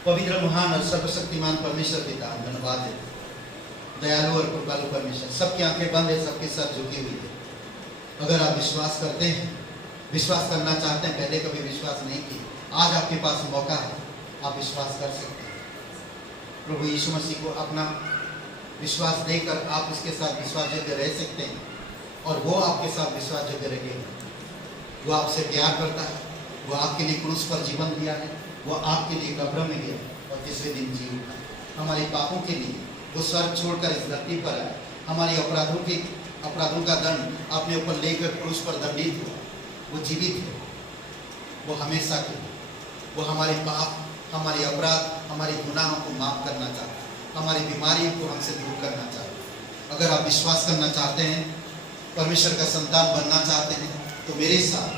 पवित्र, महान और सर्वशक्तिमान परमेश्वर पिता, धन्यवाद है। दयालु और कृपालु परमेश्वर, सबकी आंखें बंद है, सबके सर झुकी हुई है। अगर आप विश्वास करते हैं, विश्वास करना चाहते हैं, पहले कभी विश्वास नहीं किया, आज आपके पास मौका है, आप विश्वास कर सकते हैं। प्रभु यीशु मसीह को अपना विश्वास देकर आप उसके साथ विश्वास योग्य रह सकते हैं, और वो आपके साथ विश्वास योग्य रहेगा। वो आपसे प्यार करता है, वो आपके लिए क्रूस पर जीवन दिया है, वो आपके लिए कब्र में गया और तीसरे दिन जी उठा। हमारे पापों के लिए वो स्वर्ग छोड़कर इस धरती पर आया, हमारे अपराधों का दंड अपने ऊपर लेकर क्रूस पर दंडित हुआ। वो जीवित है, वो हमेशा के लिए, वो हमारे पाप, हमारे अपराध, हमारे गुनाहों को माफ करना चाहता है, हमारी बीमारियों को हमसे दूर करना चाहता है। अगर आप विश्वास करना चाहते हैं, परमेश्वर का संतान बनना चाहते हैं, तो मेरे साथ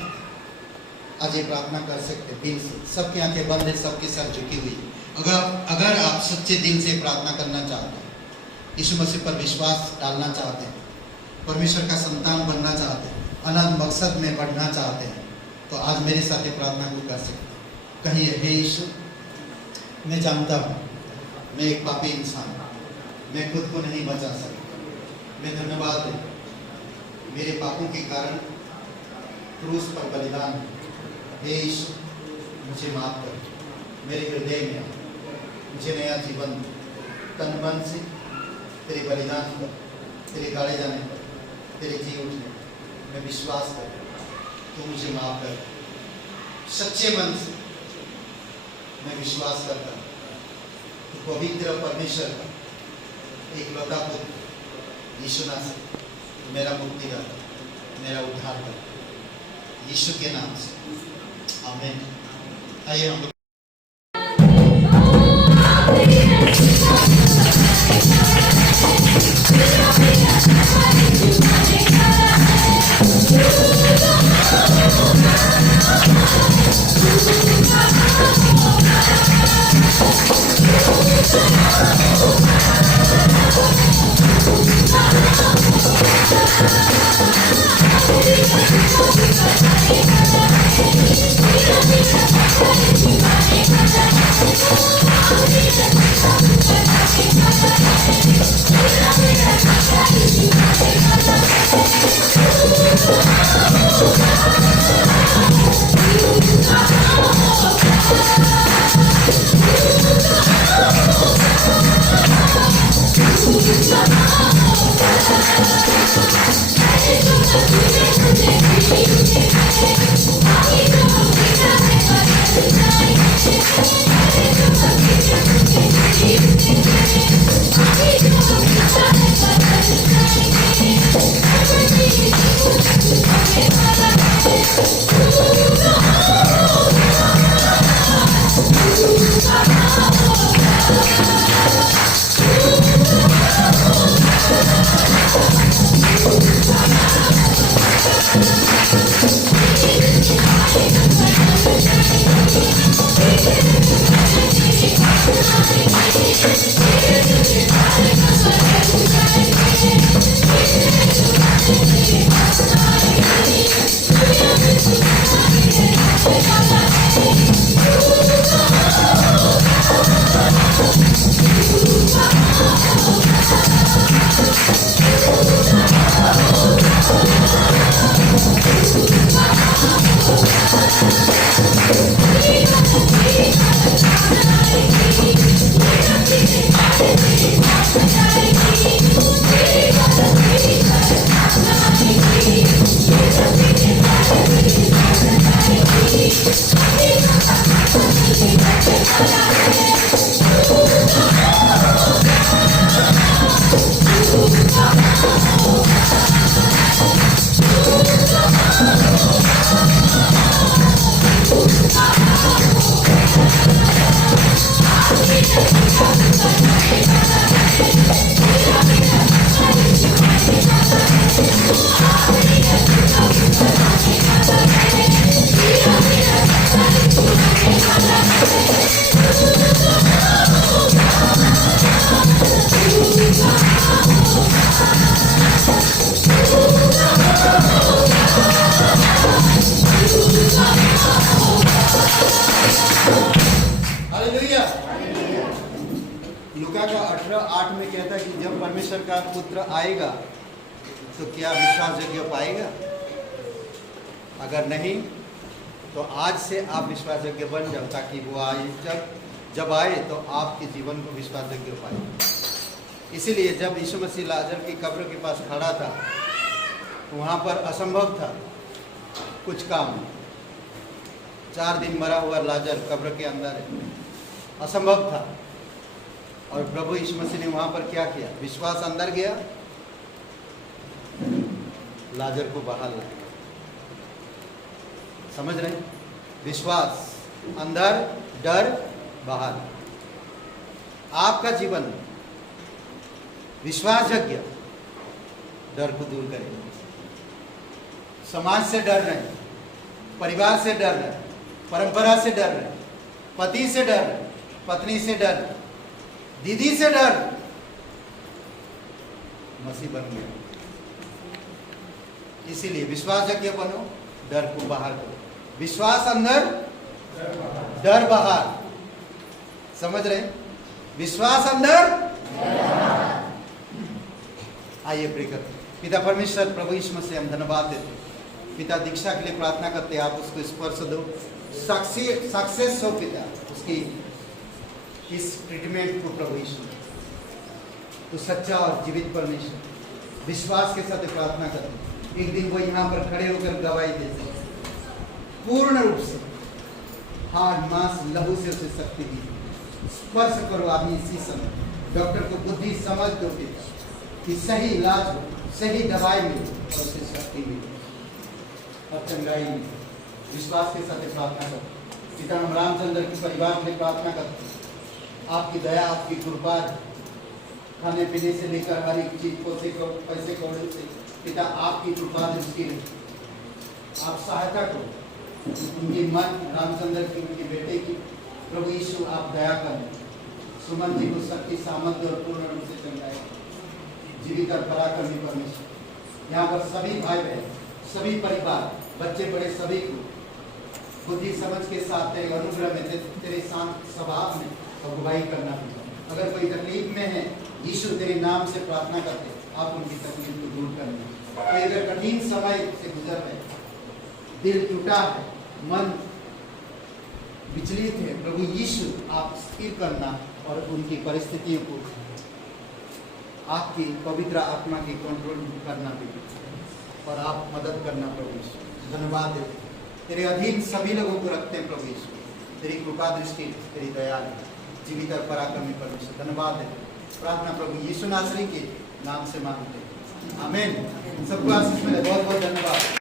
आज ये प्रार्थना कर सकते हैं दिल से। सबकी आंखें बंद है, सबके सर झुकी हुई। अगर आप सच्चे दिल से प्रार्थना करना चाहते हैं, यीशु मसीह पर विश्वास डालना चाहते हैं, परमेश्वर का संतान बनना चाहते हैं, अनंत मकसद में बढ़ना चाहते हैं, तो आज मेरे साथ ये प्रार्थना को कर सकते हैं। कहिए, हे यीशु, मैं जानता हूँ मैं एक पापी इंसान हूँ, मैं खुद को नहीं बचा सकता। मैं धन्यवाद है, मेरे पापों के कारण क्रूस पर बलिदान। हे यीशु, मुझे माफ कर, मेरे हृदय में आ, मुझे नया जीवन दे। तन मन से तेरे बलिदान पर, तेरे गाड़े जाने पर, तेरे जी उठने मैं विश्वास कर, तू मुझे माफ कर। सच्चे मन से मैं विश्वास करता हूँ, तो पवित्र परमेश्वर का एक लौता पुत्र यीशु नासरी मेरा मुक्तिदाता, मेरा उद्धारकर्ता, यीशु के नाम से, आमीन। आइए हम Oh, 17:8 में कहता है कि जब परमेश्वर का पुत्र आएगा तो क्या विश्वास योग्य पाएगा? अगर नहीं तो आज से आप विश्वास योग्य बन जाओ, ताकि वो आए जब आए तो आपके जीवन को विश्वास योग्य पाए। इसीलिए जब यीशु मसीह लाजर की कब्र के पास खड़ा था, वहाँ पर असंभव था कुछ काम। 4 दिन मरा हुआ लाजर कब्र के अंदर है, असंभव था। और प्रभु यीशु मसीह ने वहाँ पर क्या किया? विश्वास अंदर गया, लाजर को बाहर लाया। समझ रहे? विश्वास अंदर, डर बाहर। आपका जीवन विश्वास योग्य डर को दूर करेगा। समाज से डर नहीं, परिवार से डर नहीं, परंपरा से डर नहीं, पति से डर नहीं, पत्नी से डर नहीं, दीदी से डर। मसीह बन गया। इसीलिए विश्वास योग्य बनो, डर को बाहर करो। विश्वास अंदर, डर बाहर। समझ रहे? विश्वास अंदर। आइए प्रे करते हैं। पिता परमेश्वर, प्रभु यीशु मसीह हम धन्यवाद देते हैं। पिता दीक्षा के लिए प्रार्थना करते हैं, आप उसको स्पर्श दो, सक्सेस हो पिता उसकी इस ट्रीटमेंट को। प्रभु यीशु तो सच्चा और जीवित परमेश्वर, विश्वास के साथ प्रार्थना करते हैं, एक दिन वो यहाँ पर खड़े होकर गवाही देते पूर्ण रूप से, हाथ मांस लहू से उसे शक्ति दी। स्पर्श करो आदमी इसी समय, डॉक्टर को बुद्धि समझ दो पिता कि सही इलाज हो, सही दवाई मिले और उसे शक्ति मिले और चंगाई मिले। विश्वास के साथ प्रार्थना करते पिता, हम रामचंद्र के परिवार के लिए प्रार्थना करते हैं, आपकी दया, आपकी कृपा, खाने पीने से लेकर हर एक चीज को पैसे कौड़े से पिता आपकी कृपा दृष्टि रखी। आप सहायता करो उनकी मन, रामचंद्र की, उनके बेटे की। प्रभु यीशु आप दया करें, सुमन जी को शक्ति, सामर्थ्य और पूर्ण रूप से चंगाए, जीवित और पराक्रमी परमेश्वर। यहाँ पर सभी भाई बहन, सभी परिवार, बच्चे बड़े, सभी को बुद्धि समझ के साथ तेरे अनुग्रह में, तेरे शांत स्वभाव में अगुवाई करना पड़ेगा। अगर कोई तकलीफ में है, यीशु तेरे नाम से प्रार्थना करते, आप उनकी तकलीफ को दूर करना। कोई अगर कठिन समय से गुजर रहे, दिल टूटा है, मन विचलित है, प्रभु यीशु आप स्थिर करना और उनकी परिस्थितियों को आपकी पवित्र आत्मा की कंट्रोल करना भी और आप मदद करना। प्रभु यीशु धन्यवाद देते, तेरे अधीन सभी लोगों को रखते हैं। प्रभु यीशु तेरी कृपा दृष्टि, तेरी दया, जीवित और पराक्रमी परमेश्वर धन्यवाद देते। प्रार्थना प्रभु यीशु नासरी के नाम से मांगते हैं, आमीन। सबको आशीष मिले। बहुत बहुत धन्यवाद।